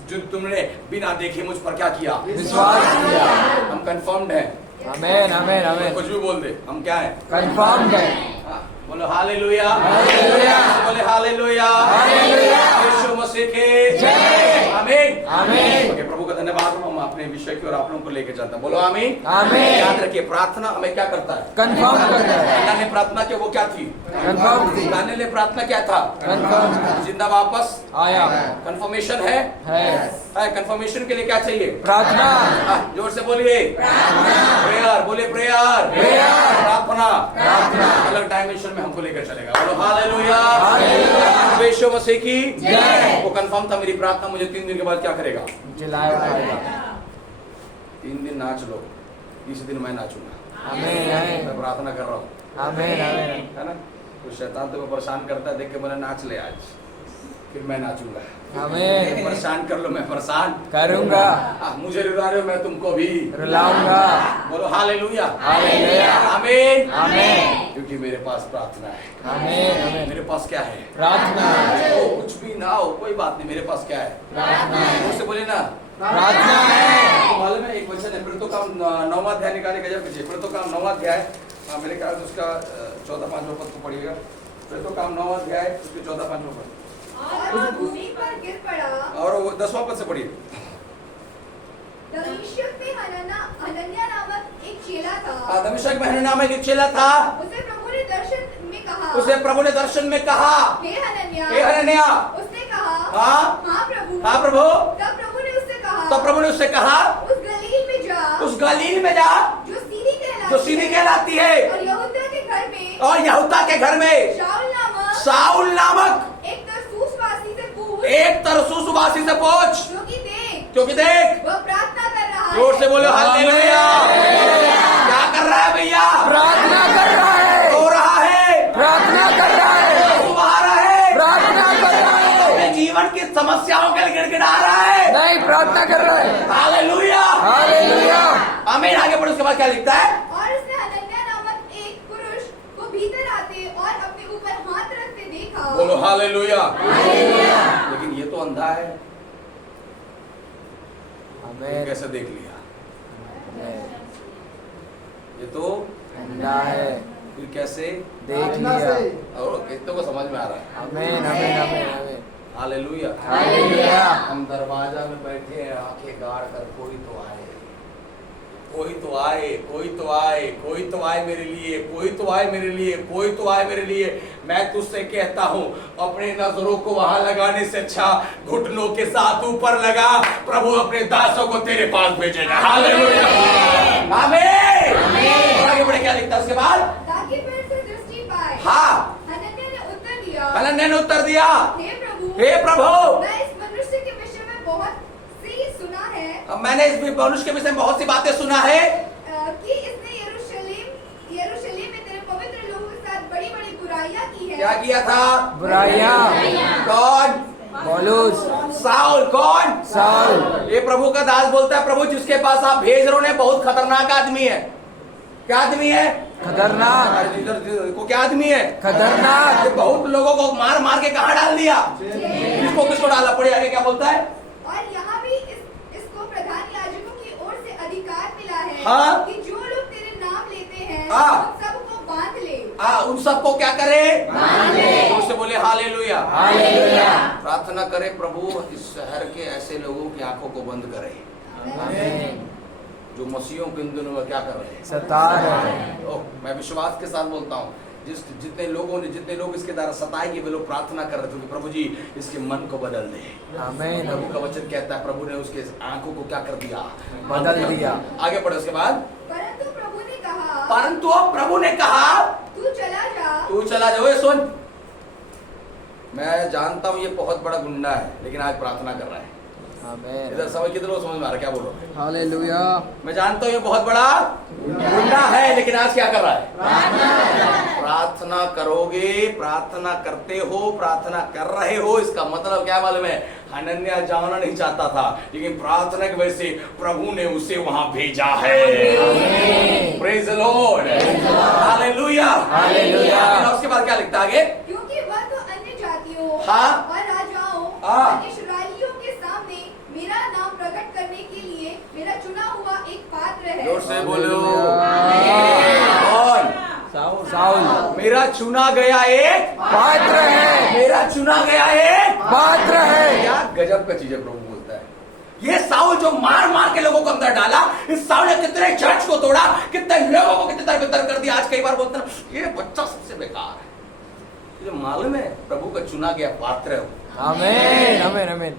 जो तुमने बिना देखे मुझ पर क्या किया? विश्वास किया। हम कंफर्म्ड हैं। आमीन। आमीन। आमीन। कुछ भी बोल दे, हम क्या है? कंफर्म है। हाँ, बोलो हालेलुया। हालेलुया। बोले हालेलुया। हालेलुया। यीशु मसीह के जय। आमीन। आमीन। ओके, प्रभु का धन्यवाद। हम अपने विषय की और आप लोगों को लेकर चलते हैं। बोलो आमीन। आमीन। याद रखिए प्रार्थना हमें क्या करता है? कंफर्म करता है। अल्लाह ने प्रार्थना की, वो क्या थी? कंफर्म थी। दानियल ने प्रार्थना क्या था? कंफर्म जिंदा वापस आया कंफर्मेशन है। कंफर्मेशन के लिए क्या चाहिए? प्रार्थना। जोर से बोलिए प्रेयर। बोलिए प्रेयर। प्रार्थना अलग डायमेंशन में हमको लेकर चलेगा। बोलो हालेलुया। यीशु मसीह की जय। वो कंफर्म था मेरी प्रार्थना मुझे 3 दिन के बाद क्या करेगा? जिलाया उठाएगा। 3 दिन नाच लो, 20 दिन मैं नाचूंगा। आमीन। मैं प्रार्थना कर रहा हूँ, आमीन। आमीन। है ना? तो शैतान तुम्हें परेशान करता है, देख के बोला नाच ले आज, फिर मैं नाचूंगा। आमीन। परेशान कर लो, मैं परेशान करूंगा। मुझे रुला रहे हो, मैं तुमको भी रुलाऊंगा। बोलो हालेलुया। हालेलुया। आमीन। आमीन। क्योंकि मेरे पास प्रार्थना है। आमीन। आमीन। मेरे पास क्या है? प्रार्थना। हो कुछ भी ना हो कोई बात नहीं, मेरे पास क्या है? प्रार्थना। मुझसे बोले ना प्रार्थना है। तो मालूम है एक वचन है, प्रेरितों का 9वां अध्याय निकाले गजब कीजिए। प्रेरितों का 9वां अध्याय, मेरे ख्याल से उसका 14-5वां पद को पढ़िएगा। प्रेरितों का 9वां अध्याय उसके 14-5वां पद, और वह भूमि पर गिर पड़ा। और वो 10वां पद से पढ़िए। दमिश्क में हनन्याह नामक एक चेला था। दमिश्क में हनन्याह नामक एक चेला था। उसे प्रभु ने दर्शन में कहा। उसे प्रभु ने दर्शन में कहा, हे हनन्याह। हे हनन्याह। उसने कहा, हाँ हाँ प्रभु। हाँ प्रभु। तब प्रभु ने उससे कहा, तो प्रभु ने उससे कहा उस गलील में जा, उस गलील में जा जो सीरी कहलाती जो सीधी कहलाती है, और यहूदा के घर में, और यहूदा के घर में शाऊल नामक शाऊल नामक एक तरसूसवासी से एक तरसुस उबासी से पूछ, क्योंकि देख वो प्रार्थना कर रहा है। जोर से बोलो हालेलुया। क्या कर रहा है भैया? प्रार्थना कर रहा है, रो रहा है, प्रार्थना कर रहा है, आंसू बहा रहा है, प्रार्थना कर रहा है, अपने जीवन की समस्याओं के लिए गिड़गिड़ा रहा है। नहीं प्रार्थना कर रहा है। Hallelujah, hallelujah. आमीन। आगे बढ़ो, उसके बाद क्या लिखता है? और उसने हनन्याह नामक एक पुरुष को भीतर आते और अपने ऊपर हाथ रखते देखा। बोलो हालेलुया। लेकिन ये तो अंधा है, आमीन। कैसे देख लिया? ये तो अंधा है, फिर कैसे देख लिया। और कितनों को समझ में आ रहा है? आमीन आमीन आमीन आमीन। हालेलुया। हालेलुया। हम दरवाजा में बैठे हैं, आंखें गाड़ कर, कोई तो आए, कोई तो आए, कोई तो आए, कोई तो आए मेरे लिए, कोई तो आए मेरे लिए, कोई तो आए मेरे लिए। मैं तुझसे कहता हूँ, अपने नजरों को वहां लगाने से अच्छा घुटनों के साथ ऊपर लगा, प्रभु अपने दासों को तेरे पास भेजेगा। हालेलुया, आमीन। आगे बढ़े, क्या लिखता है उसके बाद? ताकि फिर से दृष्टि पाए। हाँ, हनन्याह ने उत्तर दिया, हनन्याह ने उत्तर दिया, हे प्रभु, हे प्रभु, मैं इस मनुष्य के विषय में बहुत सी सुना है मैंने इस मनुष्य के विषय में बहुत सी बातें सुना है कि इसने यरूशलेम में तेरे पवित्र लोगों के साथ बड़ी बड़ी बुराइयां की है। क्या किया था? बुराइयां। कौन? पौलुस। साउल। कौन? साउल। ये प्रभु का दास बोलता है, प्रभु जिसके पास आप भेज रहे हो बहुत खतरनाक आदमी है। क्या आदमी है? खतरनाक। अरे इधर को, क्या आदमी है? खतरनाक। ये बहुत लोगों को मार मार के कहाँ डाल दिया? किसको किसको डाला? पढ़े आगे क्या बोलता है? और यहाँ भी इसको प्रधान याजकों की ओर से अधिकार मिला है हाँ? कि जो लोग तेरे नाम लेते हैं हाँ? उन सबको बांध ले। उन सबको क्या करे? बांध ले। उससे बोले हालेलुया। हालेलुया। प्रार्थना करे, प्रभु इस शहर के ऐसे लोगों की आंखों को बंद करे आमीन। जो मसीहों के इन दिनों में क्या कर रहे हैं? सता है। मैं विश्वास के साथ बोलता हूँ, जितने लोग इसके द्वारा सताएंगे वे लोग प्रार्थना कर रहे थे कि प्रभु जी इसके मन को बदल दे। आमीन। प्रभु का वचन कहता है, प्रभु ने उसके आंखों को क्या कर दिया? बदल दिया। आगे बढ़ो उसके बाद। परंतु प्रभु ने कहा, परंतु अब प्रभु ने कहा, तू चला जा। तू चला जाओ। ये सुन, मैं जानता हूँ ये बहुत बड़ा गुंडा है, लेकिन आज प्रार्थना कर रहा है। आमीन। इधर समझ कितने लोग समझ में आ रहा है? क्या बोलो? हालेलुया। मैं जानता हूँ ये बहुत बड़ा गुंडा है, लेकिन आज क्या कर रहा है? प्रार्थना करोगे, प्रार्थना करते हो, प्रार्थना कर रहे हो, इसका मतलब क्या मालूम है? हनन्याह जाना नहीं चाहता था, लेकिन प्रार्थना की वजह से प्रभु ने उसे वहां भेजा है। Praise the Lord, hallelujah, hallelujah. उसके बाद क्या लिखता है आगे? क्योंकि वह तो अन्य जातियों हाँ? और राजाओं हाँ? और इस्राएलियों के सामने मेरा नाम प्रकट करने के लिए मेरा चुना हुआ एक पात्र है। जोर से बोलो। हालेलुया। कौन? साउल। मेरा चुना गया एक पात्र है। मेरा चुना गया एक पात्र है। क्या गजब का चीज है प्रभु बोलता है। ये साउल जो मार मार के लोगों को अंदर डाला, इस साउल ने कितने चर्च को तोड़ा, कितने लोगों को कितने बेहतर कर दिया। आज कई बार बोलते हैं ये बच्चा सबसे बेकार है, जो मालूम है प्रभु का चुना गया पात्र है। आमीन आमीन आमीन।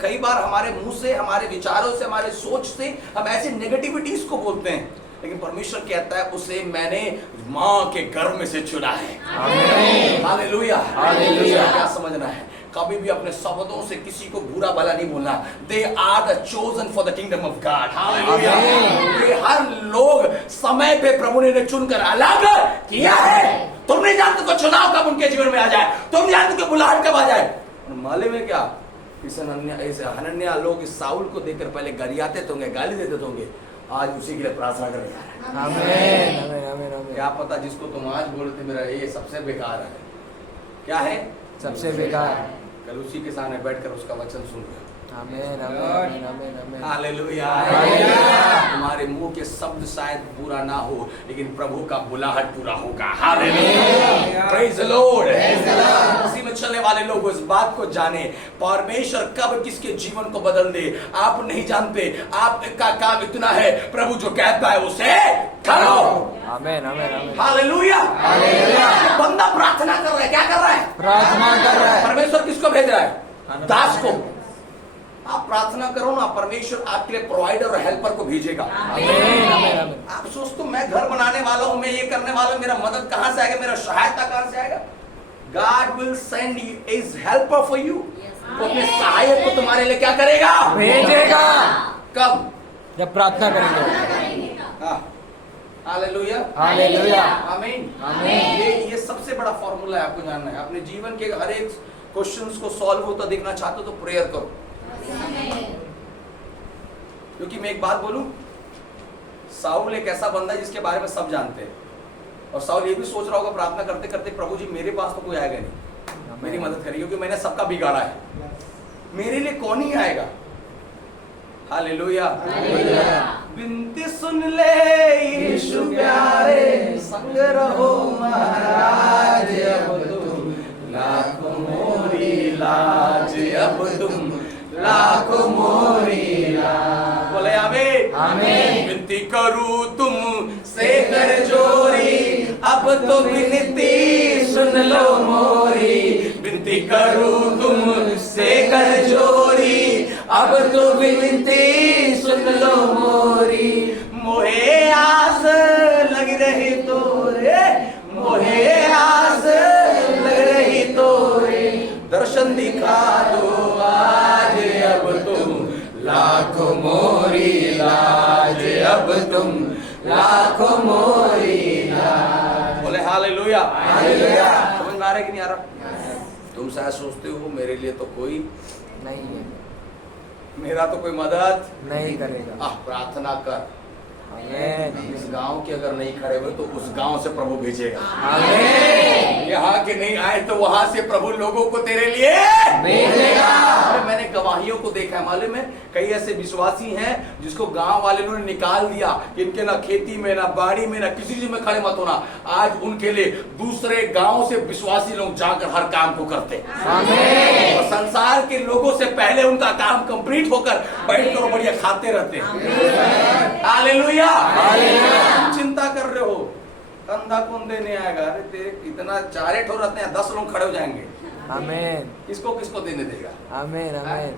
कई बार हमारे मुंह से, हमारे विचारों से, हमारे सोच से हम ऐसे नेगेटिविटीज को बोलते हैं, लेकिन परमेश्वर कहता है उसे मैंने मां के गर्भ में से चुना है। आमीन। हालेलुया। हालेलुया। क्या समझना है? कभी भी अपने शब्दों से किसी को बुरा भला नहीं बोलना। They are the chosen for the kingdom of God. हालेलुया। ये हर लोग समय पे प्रभु ने चुनकर अलग किया है। तुम नहीं जानते तो चुनाव कब उनके जीवन में आ जाए, तुम नहीं जानते तो बुलाहट कब आ जाए। मालूम है क्या? इस हनन्याह लोग इस साउल को देखकर पहले गरियाते होंगे, गाली देते होंगे, आज उसी के लिए प्रार्थना कर रहे हैं। आमीन आमीन आमीन आमीन। क्या पता जिसको तुम आज बोलते मेरा ये सबसे बेकार है, क्या है? सबसे बेकार। कल उसी के सामने बैठकर उसका वचन सुन रहे हो। आमीन आमीन आमीन आमीन। हालेलुया। तुम्हारे मुंह के शब्द शायद पूरा ना हो, लेकिन प्रभु का बुलाहट पूरा होगा। हालेलुया। Praise the Lord. उसी में चलने वाले लोग इस बात को जाने, परमेश्वर कब किसके जीवन को बदल दे आप नहीं जानते। आपका काम इतना है, प्रभु जो कहता है उसे करो। आमीन आमीन आमीन। हालेलुया। हालेलुया। बंदा प्रार्थना कर रहा है, क्या कर रहा है? प्रार्थना कर रहा है। परमेश्वर किसको भेज रहा है? दास को। आप प्रार्थना करो ना, परमेश्वर आपके लिए प्रोवाइडर और हेल्पर को भेजेगा। आमीन आमीन आमीन। आप सोचते हो मैं घर बनाने वाला हूं, मैं ये करने वाला हूं, मेरा मदद कहां से आएगा, मेरा सहायता कहां से आएगा? God will send his helper for you. वो अपने सहायक को तुम्हारे लिए क्या करेगा? भेजेगा। कब? जब प्रार्थना करेंगे। हाँ, हालेलुया, हालेलुया, आमीन, आमीन। ये सबसे बड़ा फॉर्मूला है, आपको जानना है। अपने जीवन के हर एक क्वेश्चंस को सॉल्व होता देखना चाहते हो तो प्रेयर करो। क्योंकि मैं एक बात बोलूं, साउल एक ऐसा बंदा है जिसके बारे में सब जानते हैं, और साउल ये भी सोच रहा होगा प्रार्थना करते करते, प्रभु जी मेरे पास तो कोई आएगा नहीं, मेरी मदद करिए क्योंकि मैंने सबका बिगाड़ा है, मेरे लिए कौन ही आएगा? हालेलुया, बिनती सुन ले यीशु प्यारे, संग रहो महाराज, अब तुम लाखों मोरी लाज, अब तुम लाखों मोरी लाज। बोले आमीन, आमीन। विनती करूं तुम से कर जोरी, अब तो विनती सुन लो मोरी, विनती करूं तुम से कर जोरी, अब तो विनती सुन लो मोरी। मोहे आस लग रही तोरे, मोहे आस लग रही तोरे, दर्शन दिखा दो आज, अब तुम लाखों मोरी लाज, अब तुम लाखों मोरी लाज। बोले हालेलुया, हालेलुया। समझ में आ रहा है कि नहीं आ रहा? तुम शायद सोचते हो मेरे लिए तो कोई नहीं है, मेरा तो कोई मदद नहीं करेगा। प्रार्थना कर, आमीन, इस गांव के अगर नहीं खड़े हुए तो उस गांव से प्रभु भेजेगा। आमीन। यहाँ के नहीं आए तो वहां से प्रभु लोगों को तेरे लिए भेजेगा। अरे मैंने गवाहियों को देखा है, मालूम है, कई ऐसे विश्वासी हैं जिसको गांव वाले ने निकाल दिया कि इनके ना खेती में, ना बाड़ी में, ना किसी चीज में खड़े मत होना। आज उनके लिए दूसरे गांव से विश्वासी लोग जाकर हर काम को करते, आमीन। और संसार के लोगों से पहले उनका काम कंप्लीट होकर बैठ कर बढ़िया खाते रहते हैं। हालेलुया, तुम चिंता कर रहे हो कंधा कौन देने आएगा? अरे तेरे इतना चारे ठो रहते हैं, 10 लोग खड़े हो जाएंगे, आमीन, किसको किसको देने देगा? आमीन, आमीन।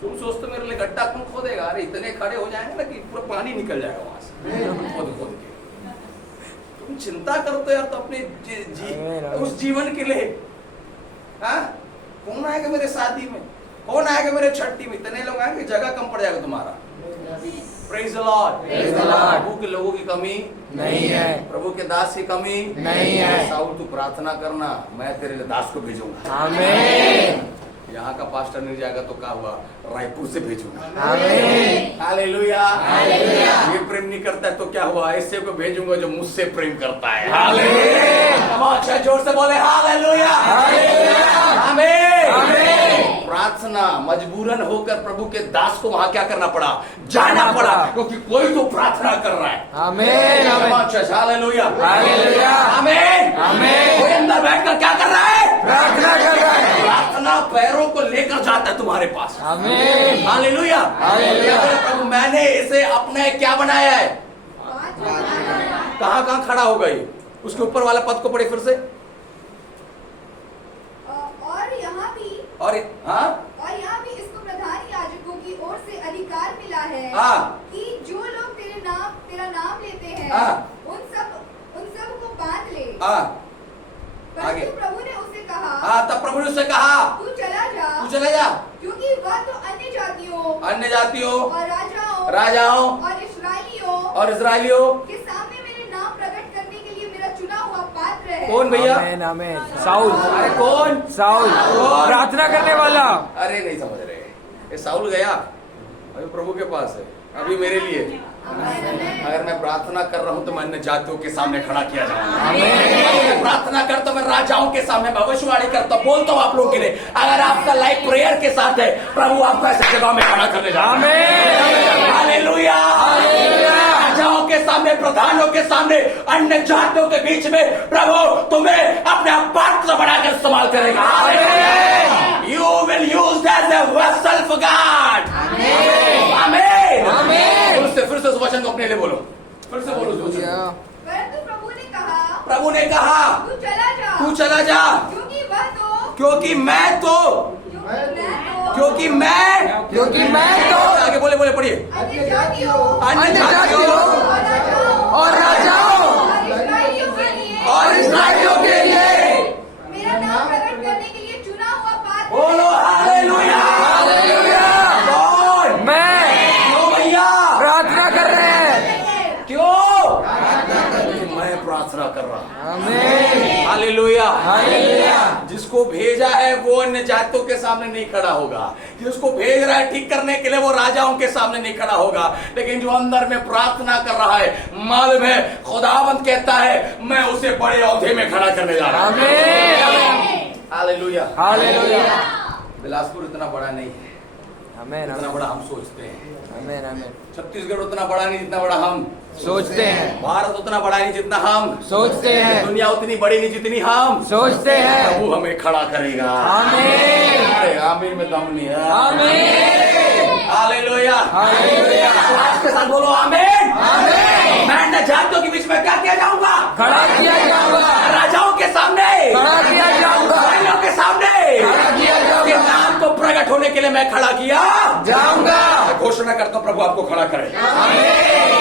तुम सोचते मेरे लिए गड्ढा कौन खोदेगा? अरे इतने खड़े हो जाएंगे ना कि पूरा पानी निकल जाएगा वहां से, खोद खोद के। तुम चिंता करते हो यार तो अपने उस जीवन के लिए। हाँ, कौन आएगा मेरे शादी में, कौन आएगा मेरे छठी में? इतने लोग आएंगे, जगह कम पड़ जाएगा तुम्हारा। Praise the Lord, praise the Lord. प्रभु के लोगों की कमी नहीं है, प्रभु के दास की कमी नहीं है। साउल तू प्रार्थना करना, मैं तेरे लिए दास को भेजूंगा। आमीन, यहाँ का पास्टर नहीं जाएगा तो क्या हुआ, रायपुर से भेजूंगा। आमीन, हालेलुया, हालेलुया। ये प्रेम नहीं करता है तो क्या हुआ, ऐसे को भेजूंगा जो मुझसे प्रेम करता है। हालेलुया, अच्छा जोर से बोले हालेलुया, हालेलुया, आमीन, आमीन। प्रार्थना मजबूरन होकर प्रभु के दास को वहां क्या करना पड़ा, जाना पड़ा, क्योंकि कोई तो प्रार्थना कर रहा है। आमीन, आमीन, हालेलुया, हालेलुया, आमीन, आमीन। कोई अंदर बैठकर क्या कर रहा है, प्रार्थना कर रहा है। प्रार्थना पैरों को लेकर जाता है तुम्हारे पास। आमीन, हालेलुया, हालेलुया। प्रभु मैंने इसे अपने क्या बनाया है, कहाँ कहाँ खड़ा होगा ये, उसके ऊपर वाला पद को पढ़े फिर से। और यहाँ भी और हाँ, और यहाँ भी इसको प्रधान याजकों की ओर से अधिकार मिला है हाँ, कि जो लोग तेरा नाम लेते हैं हाँ, उन सब को बांध ले। हाँ, आगे। परंतु प्रभु ने उसे कहा, हाँ, तब प्रभु ने उससे कहा तू चला जा, क्योंकि वह तो अन्य जातियों और राजाओं राजाओं और इस्राएलियों के सामने मेरे नाम प्रकट करने के लिए मेरा चुना हुआ पात्र है। कौन भैया? आमीन, आमीन। साउल, अरे कौन? साउल, प्रार्थना करने वाला। अरे नहीं समझ रहे, ये साउल गया अभी प्रभु के पास है, अभी मेरे लिए अगर मैं प्रार्थना कर रहा हूं तो मैं अन्य जातियों के सामने खड़ा किया जाऊंगा। मैं प्रार्थना करता हूं, मैं राजाओं के सामने भविष्यवाणी करता हूं, बोलता हूं आप लोगों के लिए। अगर आपका लाइफ प्रेयर के साथ है, प्रभु आपको ऐसे जगह में खड़ा करने जा रहा है। हालेलुया, राजाओं के सामने, प्रधानों के सामने, अन्य जातियों के बीच में प्रभु तुम्हें अपने पात्र बनाकर इस्तेमाल करेगा। You will use as a vessel for God. आमीन, आमीन। फिर से उस वचन को अपने लिए बोलो, फिर से बोलो। परंतु प्रभु ने कहा, तू चला जा, क्योंकि मैं तो आगे बोले पढ़िए, अन्य जातियों और राजाओं और इस्राएलियों के लिए और इस्राएलियों के लिए प्रार्थना कर रहा है। आमीन। हालेलुया। हालेलुया। जिसको भेजा है वो अन्य जातियों के सामने नहीं खड़ा होगा, जिसको भेज रहा है ठीक करने के लिए वो राजाओं के सामने नहीं खड़ा होगा, लेकिन जो अंदर में प्रार्थना कर रहा है, मालूम है खुदावंद कहता है मैं उसे बड़े औहदे में खड़ा करने जा रहा हूं। आमीन। हालेलुया। हालेलुया। बिलासपुर इतना बड़ा नहीं है आमीन। जितना बड़ा हम सोचते हैं। आमीन। आमीन। छत्तीसगढ़ उतना बड़ा नहीं जितना बड़ा हम सोचते हैं। भारत उतना बड़ा नहीं जितना हम सोचते हैं। दुनिया उतनी बड़ी नहीं जितनी हम सोचते हैं। प्रभु हमें खड़ा करेगा। आमीन। अरे आमीन में दम नहीं है। आमीन। हालेलुया। हालेलुया। आपके साथ बोलो आमीन। आमीन। मैं अन्य जातियों के बीच में क्या किया जाऊंगा? खड़ा किया जाऊंगा। राजाओं के सामने, खड़ा किया जाऊंगा। राजाओं के सामने खड़ा किया जाऊंगा। के नाम को प्रकट होने के लिए मैं खड़ा किया जाऊंगा। मैं घोषणा करता हूं प्रभु आपको खड़ा करे।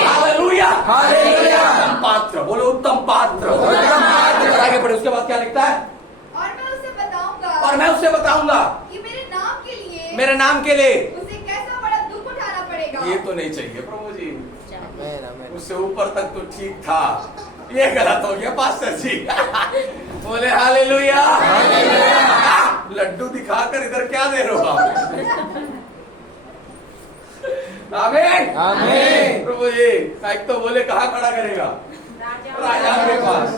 हालेलुया। हालेलुया। उत्तम पात्र, बोलो उत्तम पात्र। उत्तम पात्र। आगे बढ़े, उसके बाद क्या लिखता है? और मैं उसे बताऊंगा और मैं उसे बताऊंगा कि मेरे नाम के लिए मेरे नाम के लिए उसे कैसा बड़ा दुख उठाना पड़ेगा। ये तो नहीं चाहिए प्रभु जी, आमीन। आमीन। उससे ऊपर तक तो ठीक था, ये गलत हो गया पास्टर जी। बोले हालेलुया। लड्डू दिखाकर इधर क्या दे रहे हो आप? आमीन। आमीन। प्रभु जी एक तो बोले कहाँ खड़ा करेगा? राजा के पास,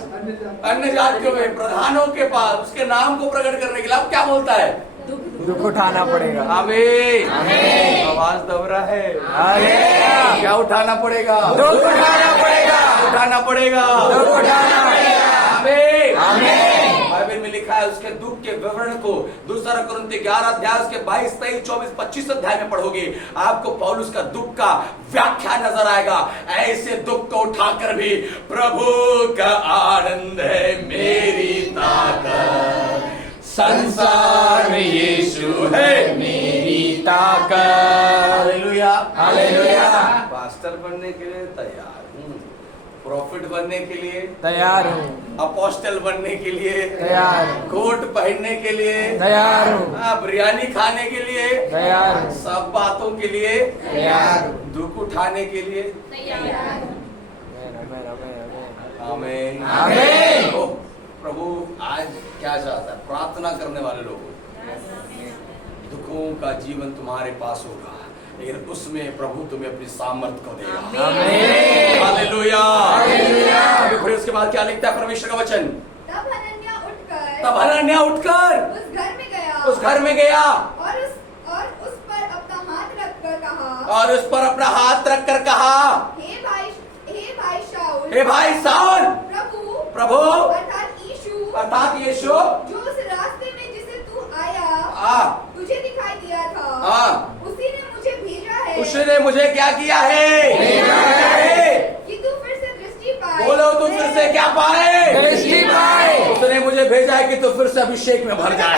अन्य जातियों में प्रधानों के पास, उसके नाम को प्रकट करने के लिए। अब क्या बोलता है? दुख उठाना पड़ेगा। आमीन। आमीन। आवाज दब रहा है। हालेलुया। क्या उठाना पड़ेगा? दुख उठाना पड़ेगा। उठाना पड़ेगा। दुख उठाना पड़ेगा। आमीन। आमीन। बाइबल में लिखा है उसके दुख के विवरण को दूसरा कुरिन्थी 11 अध्याय उसके 22, 23, 24, 25 अध्याय में पढ़ोगे, आपको पौलुस का दुख का व्याख्या नजर आएगा। ऐसे दुख को उठाकर भी प्रभु का आनंद है मेरी ताकत, संसार में यीशु है मेरी ताकत। हालेलुया। हालेलुया। पास्टर बनने के लिए तैयार हूँ, प्रॉफिट बनने के लिए तैयार हूँ। अपोस्टल बनने के लिए तैयार हूँ। कोट पहनने के लिए तैयार हूँ। बिरयानी खाने के लिए तैयार हूँ। सब बातों के लिए तैयार हूँ। दुख उठाने के लिए। आमीन। आमीन। आमीन। आमीन। आमीन। ओ, प्रभु आज क्या चाहता है? प्रार्थना करने वाले लोगों, दुखों का जीवन तुम्हारे पास होगा, लेकिन उसमें प्रभु तुम्हें अपनी सामर्थ को देगा। आमीन। हालेलुया। हालेलुया। अभी फिर उसके बाद क्या लिखता है परमेश्वर का वचन? तब हनन्याह उठकर तब हनन्याह उठकर उस घर में गया उस घर में गया और उस पर अपना हाथ रखकर कहा और उस पर अपना हाथ रखकर कहा, हे भाई शाऊल, हे भाई साउल, प्रभु अर्थात यीशु जो उस रास्ते में जिसे तू आया तुझे दिखाई दिया था, उसी ने मुझे भेजा है। उसने मुझे क्या किया है? भेजा है। कि तू फिर से दृष्टि पाए। बोलो तू फिर से क्या पाए? दृष्टि पाए। उसने मुझे भेजा है कि तू फिर से अभिषेक में भर जाए।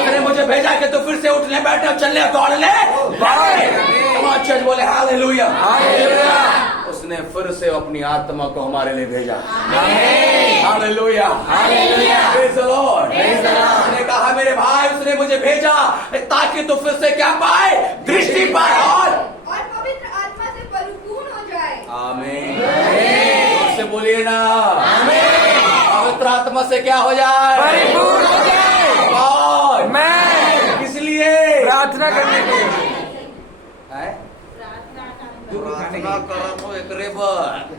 उसने मुझे भेजा कि तू फिर से उठने बैठने चलने दौड़ने चर्च बोले हालेलुया। उसने फिर से अपनी आत्मा को हमारे लिए भेजा। हालेलुया। Praise the Lord. उसने कहा मेरे भाई, उसने मुझे भेजा ताकि तू फिर से क्या पाए? दृष्टि पाए और पवित्र आत्मा से परिपूर्ण हो जाए। आमीन। उससे बोलिए ना, पवित्र आत्मा से क्या हो जाए? परिपूर्ण हो जाए। और मैं किस लिए? प्रार्थना करने के लिए है? प्रार्थना करो तो एक रेबर।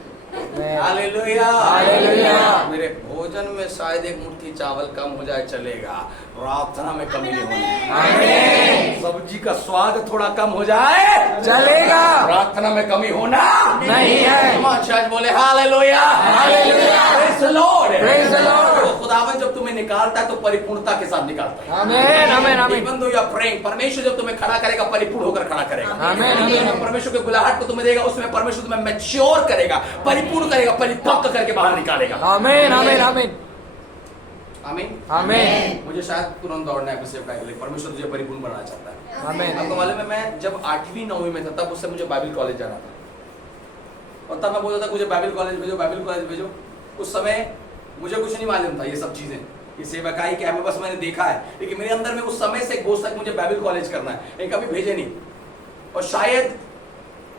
हालेलुया। हालेलुया। मेरे भोजन में शायद एक मुट्ठी चावल कम हो जाए चलेगा, प्रार्थना में कमी नहीं होनी। आमीन। सब्जी का स्वाद थोड़ा कम हो जाए चलेगा, प्रार्थना में कमी होना नहीं है। चर्च बोले hallelujah. Hallelujah. Praise the Lord. Praise the Lord. तो खुदावन जब तुम्हें निकालता है तो परिपूर्णता के साथ निकालता है। आमीन। आमीन। आमीन। Even though you are praying, परमेश्वर जब तुम्हें खड़ा करेगा परिपूर्ण होकर खड़ा करेगा। आमीन। आमीन। परमेश्वर के बुलाहट को तुम्हें देगा, उसमें परमेश्वर तुम्हें मैच्योर करेगा, परिपूर्ण करेगा, परिपक्व करके बाहर निकालेगा। आमीन। आमीन। आमीन। आमीन। आमीन। मुझे शायद तुरंत दौड़ना है अभिषेक का, परमेश्वर तुझे परिपूर्ण बनाना चाहता है। आमीन। आपको मालूम है मैं जब 8वीं 9वीं में था तब उससे मुझे बाइबल कॉलेज जाना था, और तब मैं बोलता था मुझे बाइबल कॉलेज भेजो, बाइबल कॉलेज भेजो। उस समय मुझे कुछ नहीं मालूम था ये सब चीजें, ये सेवकाई क्या है, बस मैंने देखा है, लेकिन मेरे अंदर में उस समय से एक बोझ था कि मुझे बाइबल कॉलेज करना है, लेकिन कभी भेजे नहीं। और शायद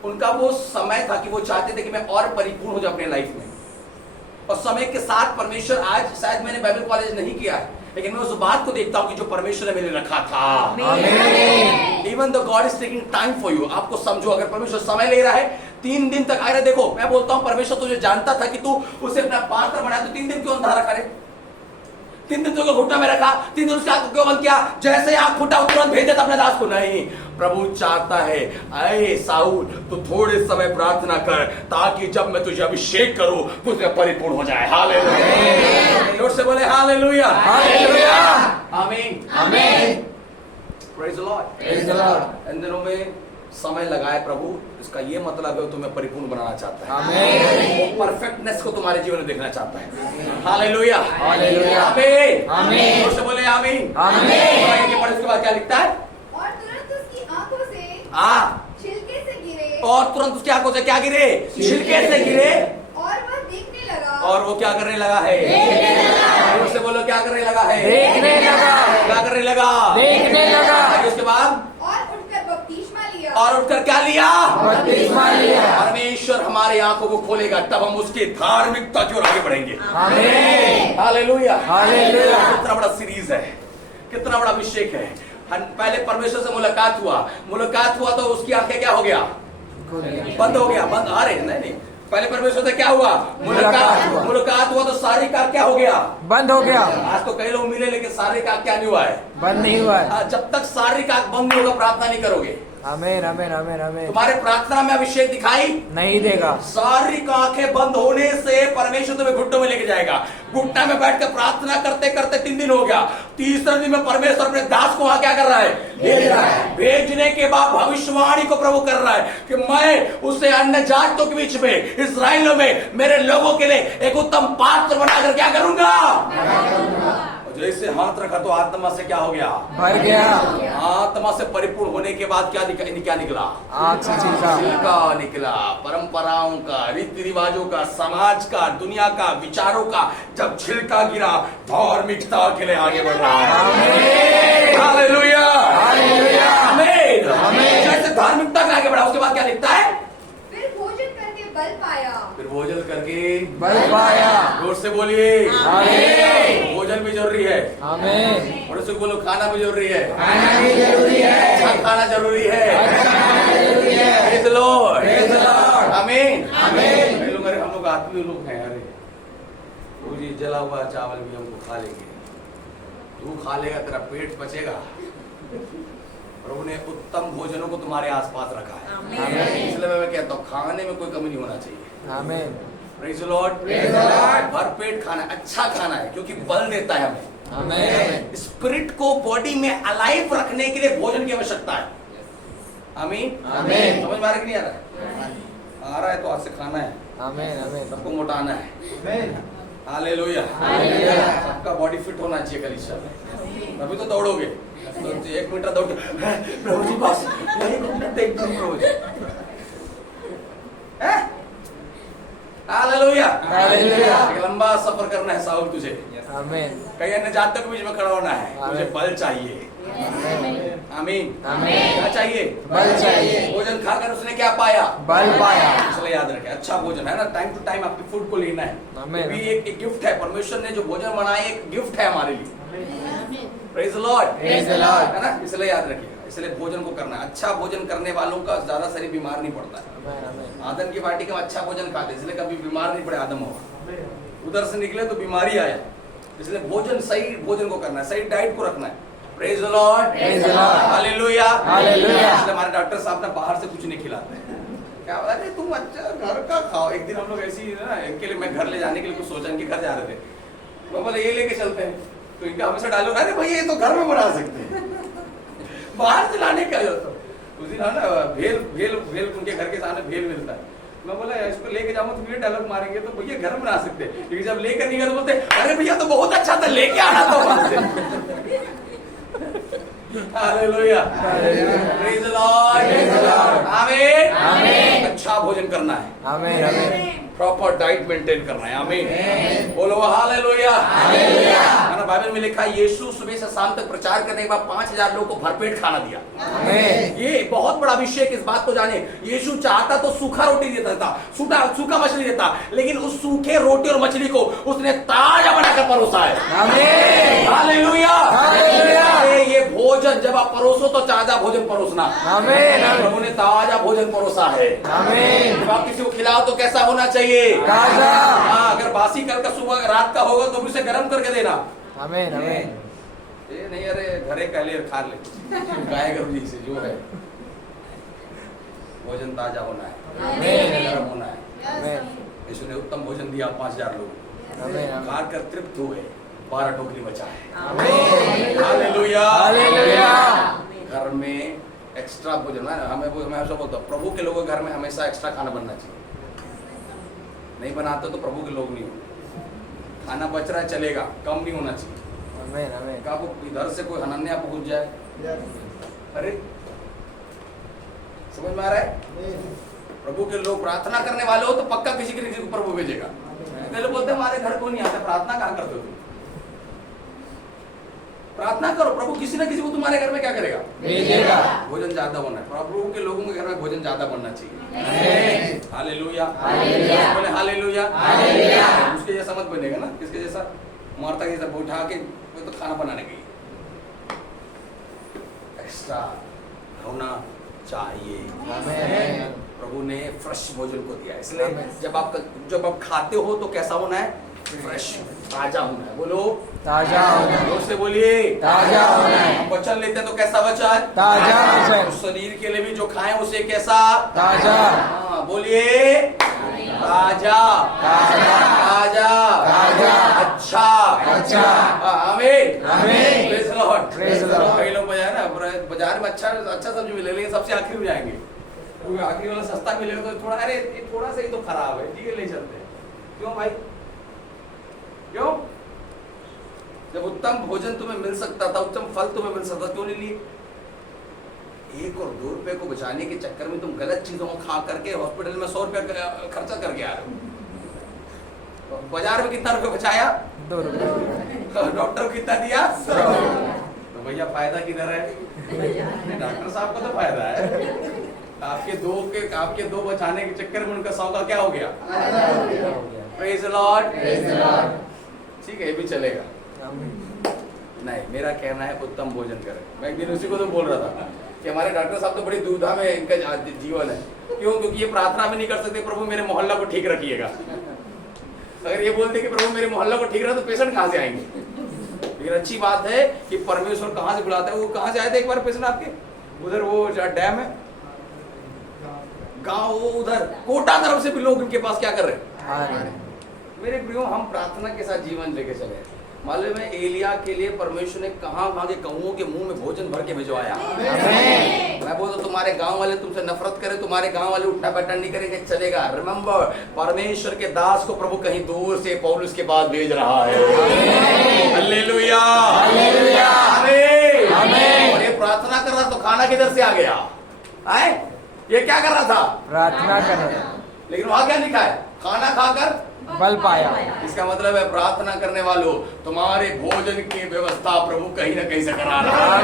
उनका वो समय था कि वो चाहते थे कि मैं और परिपूर्ण हो जाऊं अपने लाइफ में, और समय के साथ परमेश्वर, आज शायद मैंने बाइबल कॉलेज नहीं किया है, लेकिन मैं उस बात को देखता हूं कि जो परमेश्वर ने मेरे रखा था। Even the God is taking time for you. आपको समझो, अगर परमेश्वर समय ले रहा है 3 दिन तक, अरे देखो मैं बोलता हूं परमेश्वर तुझे जानता था कि तू उसे अपना पात्र बनाया, तो 3 दिन क्यों अंधा रखा रे? 3 दिन तो घुटना में रखा, 3 दिन उसकी आंख क्यों बंद किया? जैसे आंख फूटा तुरंत भेज देता अपने दास को? नहीं, प्रभु चाहता है अरे साऊल तो थोड़े समय प्रार्थना कर, ताकि जब मैं तुझे अभिषेक करूं तुझे परिपूर्ण हो जाए। हालेलुया, जोर से बोले हालेलुया, हालेलुया, आमीन, आमीन। Praise the Lord, praise the Lord. इन दिनों में समय लगाए प्रभु, इसका ये मतलब है तुम्हें परिपूर्ण बनाना चाहता है। आमीन। वो परफेक्टनेस को तुम्हारे जीवन में देखना चाहता है। हालेलुया, हालेलुया, आमीन, आमीन। जोर से बोले आमीन, आमीन। और इसके बाद क्या लिखता है? और तुरंत उसकी आंखों से छिलके से गिरे, और तुरंत उसकी आंखों से क्या गिरे? छिलके से गिरे, और वह देखने लगा। और वो क्या करने लगा है? जोर से बोलो, क्या करने लगा है? देखने लगा। क्या करने लगा? देखने लगा। उसके बाद और उठकर बपतिस्मा लिया। और उठकर क्या लिया? बपतिस्मा लिया। परमेश्वर हमारी आंखों को खोलेगा, तब हम उसकी धार्मिकता की ओर आगे बढ़ेंगे। आमीन। हालेलुया, हालेलुया। कितना बड़ा सीरीज है, कितना बड़ा अभिषेक है। पहले परमेश्वर से मुलाकात हुआ तो उसकी आंखें क्या हो गया? बंद हो गया, बंद आ रहे हैं। नहीं, पहले परमेश्वर से क्या हुआ? मुलाकात हुआ तो सारी का क्या हो गया? बंद हो गया। आज तो कई लोग मिले, लेकिन सारी का क्या नहीं हुआ है? बंद नहीं हुआ है। जब तक सारी का बंद नहीं होगा प्रार्थना नहीं करोगे। आमीन, आमीन, आमीन, आमीन। तुम्हारे प्रार्थना में अभिषेक दिखाई नहीं देगा। सारी का आंखें बंद होने से परमेश्वर तुम्हें घुटनों में लेके जाएगा। घुटना में बैठ कर प्रार्थना करते करते 3 दिन हो गया, तीसरे दिन में परमेश्वर अपने दास को वहां क्या कर रहा है? भेज रहा है। भेजने के बाद भविष्यवाणी को प्रभु कर रहा है कि मैं उसे अन्य जातियों के बीच में, इस्राएलियों में, मेरे लोगों के लिए एक उत्तम पात्र बनाकर क्या करूंगा? जैसे हाथ रखा तो आत्मा से क्या हो गया? भर गया। आत्मा से परिपूर्ण होने के बाद क्या निकला? आग से छिलका। छिलका निकला। परंपराओं का, रीति रिवाजों का, समाज का, दुनिया का, विचारों का जब छिलका गिरा, धार्मिकता के लिए आगे बढ़ रहा है। आमीन। हालेलुया, हालेलुया। आमीन, आमीन। जैसे धार्मिकता का आगे बढ़ा, उसके बाद क्या लिखता है? फिर भोजन करके बल पाया। फिर भोजन करके बल पाया। जोर से बोलिए आमीन। भोजन भी जरूरी है। आमीन। और उसको बोलो खाना भी जरूरी है। खाना भी जरूरी है। अच्छा खाना जरूरी है। जरूरी है। Praise the Lord. Praise the Lord. आमीन, आमीन। हम लोग आत्मीय लोग हैं। अरे वो जी जला हुआ चावल भी हमको खा लेंगे, तू खा लेगा, तेरा पेट पचेगा। प्रभु ने उत्तम भोजनों को तुम्हारे आसपास रखा है, इसलिए मैं कहता हूँ खाने में कोई कमी नहीं होना चाहिए। आमीन। Praise the Lord. Praise the Lord. भरपेट खाना, अच्छा खाना है, क्योंकि बल देता है हमें। आमीन। स्पिरिट को बॉडी में अलाइव रखने के लिए भोजन की आवश्यकता है। आमीन, आमीन। समझ में आ रहा है कि नहीं आ रहा है? आ रहा है तो आज से खाना है, आमीन, आमीन। सबको मोटाना है। Hallelujah, hallelujah. सबका बॉडी फिट होना चाहिए कलीसिया में, तभी तो दौड़ोगे। तो 1 मीटर दौड़ के प्रभु जी बस यही घूमने देखते हैं प्रभु जी। Hallelujah, hallelujah. एक लंबा सफर करना है साउल तुझे, आमीन। कई अन्य जातियों के बीच में खड़ा होना है, तुझे आमीन। बल चाहिए। आमीन, आमीन। क्या चाहिए? बल चाहिए। भोजन खाकर उसने क्या पाया? बल पाया। इसलिए याद रखें, अच्छा भोजन है ना, टाइम टू टाइम आपके फूड को लेना है। आमीन। भी एक गिफ्ट है, परमेश्वर ने जो भोजन बनाया एक गिफ्ट है हमारे लिए। Praise the Lord, Praise the Lord. है ना, इसलिए याद रखिएगा, इसलिए भोजन को करना है। अच्छा भोजन करने वालों का ज्यादा शरीर बीमार नहीं पड़ता है। आमीन, आमीन। आदम की वाटी का अच्छा भोजन खाते, इसलिए कभी बीमार नहीं पड़े आदम होगा। उधर से निकले तो बीमारी आया, इसलिए भोजन, सही भोजन को करना है, सही डाइट को रखना है। Praise the Lord, Praise the Lord. Hallelujah, hallelujah. इसलिए हमारे डॉक्टर साहब ने बाहर से कुछ नहीं खिलाते हैं। क्या बोला, अरे तुम अच्छा घर का खाओ। एक दिन हम लोग ऐसी ना, इनके लिए मैं घर ले जाने के लिए कुछ सोचा, इनके घर जा रहे थे, मैं बोला ये लेके चलते हैं, तो इनका हमेशा डालो, अरे भैया ये तो घर में बना सकते हैं, बाहर से लाने का जो। उस दिन ना भेल भेल भेल उनके घर के सामने भेल मिलता है, मैं बोला इसको लेके जाऊंगा तो ये डायलॉग मारेंगे, तो भैया घर में बना सकते हैं, लेकिन जब लेकर नहीं गए तो बोलते अरे भैया तो बहुत अच्छा था, लेके आना था वहां से। हालेलुया, प्रेज द लॉर्ड, आमीन, आमीन। अच्छा भोजन करना है। आमीन, आमीन। प्रॉपर डाइट मेंटेन करना है। आमीन, बोलो हालेलुया। है ना, बाइबल में लिखा है यीशु सुबह से शाम तक प्रचार करने के बाद 5000 लोगों को भरपेट खाना दिया। ये बहुत बड़ा अभिषेक, इस बात को जाने। यीशु चाहता तो सूखा रोटी देता था, सूखा मछली देता, लेकिन उस सूखे रोटी और मछली को उसने ताजा बनाकर परोसा है। हालेलुया। ये भोजन जब आप परोसो तो ताजा भोजन परोसना। प्रभु ने ताजा भोजन परोसा है। जब आप किसी को खिलाओ तो कैसा होना चाहिए? ताजा। हाँ, अगर बासी कल का सुबह रात का होगा तो भी उसे गर्म करके देना। आमीन आमीन। ये नहीं अरे घरे कह ले खा ले, गाय गरुड़ी से जो है भोजन ताजा होना है, गर्म होना है। यीशु ने उत्तम भोजन दिया 5000 लोग खाकर तृप्त हुए, 12 टोकरी बचा है। हालेलुया। घर में एक्स्ट्रा भोजन है। हमें हमेशा बोलता हूं, प्रभु के लोगों के घर में हमेशा एक्स्ट्रा खाना बनना चाहिए। नहीं बनाते तो प्रभु के लोग नहीं हो। खाना बच रहा है चलेगा, कम नहीं होना चाहिए। क्या वो इधर से कोई हनन्या पहुंच जाए? अरे समझ में आ रहा है? प्रभु के लोग प्रार्थना करने वाले हो तो पक्का किसी को प्रभु भेजेगा। पहले बोलते हमारे घर को नहीं आता, प्रार्थना कहाँ करते हो तुम? प्रार्थना करो, प्रभु किसी ना किसी को तुम्हारे घर में क्या करेगा? भेजेगा। भोजन ज्यादा होना है, प्रभु के लोगों के घर में भोजन ज्यादा बनना चाहिए। हालेलुया। बोले हालेलुया। उसके जैसा मत बनेगा ना, किसके जैसा? मार्था के जैसा उठा के तो खाना बनाने गई। एक्स्ट्रा होना चाहिए। प्रभु ने फ्रेश भोजन को दिया, इसलिए जब आप खाते हो तो कैसा होना है? फ्रेश, ताजा होना है। बोलो ताजा होना है। जोर से बोलिए ताजा होना है। हम वचन लेते हैं तो कैसा वचन? ताजा वचन। शरीर के लिए भी जो खाएं उसे कैसा? ताजा। बोलिए ताजा ताजा ताजा, अच्छा अच्छा। आमीन आमीन। Praise the Lord. Praise the Lord. कई लोग बाजार में अच्छा सब्जी मिले, लेकिन सबसे आखिर में जाएंगे, क्योंकि आखिरी वाला सस्ता मिलेगा तो थोड़ा, अरे थोड़ा सा ही तो खराब है, ठीक है ले चलते हैं। क्यों भाई? क्यों? जब उत्तम भोजन तुम्हें मिल सकता था, उत्तम फल तुम्हें मिल सकता, क्यों नहीं लिए? 1 और 2 रुपए को बचाने के चक्कर में तुम गलत चीजों को खा करके हॉस्पिटल में 100 रुपए खर्चा करके आ रहे हो। बाजार में कितना रुपए बचाया? 2 रुपए। डॉक्टर को कितना दिया? 100। तो भैया फायदा किधर है? डॉक्टर साहब को तो फायदा है। आपके दो बचाने के चक्कर में उनका 100 का क्या हो गया? Praise the Lord. ठीक है, ये भी चलेगा। नहीं, मेरा कहना है उत्तम भोजन करें। मैं एक दिन उसी को तो बोल रहा था कि हमारे डॉक्टर साहब तो बड़ी दुविधा में इनका जीवन है। क्यों? क्योंकि ये प्रार्थना भी नहीं कर सकते, प्रभु मेरे मोहल्ला को ठीक रखिएगा। अगर ये बोलते कि प्रभु मेरे मोहल्ला को ठीक रखा तो पेशेंट कहाँ से आएंगे? लेकिन अच्छी बात है कि परमेश्वर कहाँ से बुलाता है। वो कहाँ से आए थे एक बार पेशेंट आपके? उधर वो डैम है गांव, वो उधर कोटा तरफ से भी लोग इनके पास क्या कर रहे हैं? मेरे प्रियो, हम प्रार्थना के साथ जीवन लेके चले। मालूम है एलिया के लिए परमेश्वर ने कहां के कौओं के मुंह में भोजन भर के भिजवाया। मैं बोलता तुम्हारे गांव वाले तुमसे नफरत करें, तुम्हारे गांव वाले उठना बैठना नहीं करेंगे, चलेगा। रिमेंबर, परमेश्वर के दास को प्रभु कहीं दूर से पौलुस के पास भेज रहा है। हालेलुया हालेलुया आमीन। और ये प्रार्थना कर रहा तो खाना किधर से आ गया? आए, ये क्या कर रहा था? प्रार्थना कर रहा था। लेकिन वहां क्या लिखा है? खाना खाकर बल पाया। इसका मतलब है प्रार्थना करने वालों, तुम्हारे भोजन की व्यवस्था प्रभु कहीं ना कहीं से करा रहा है।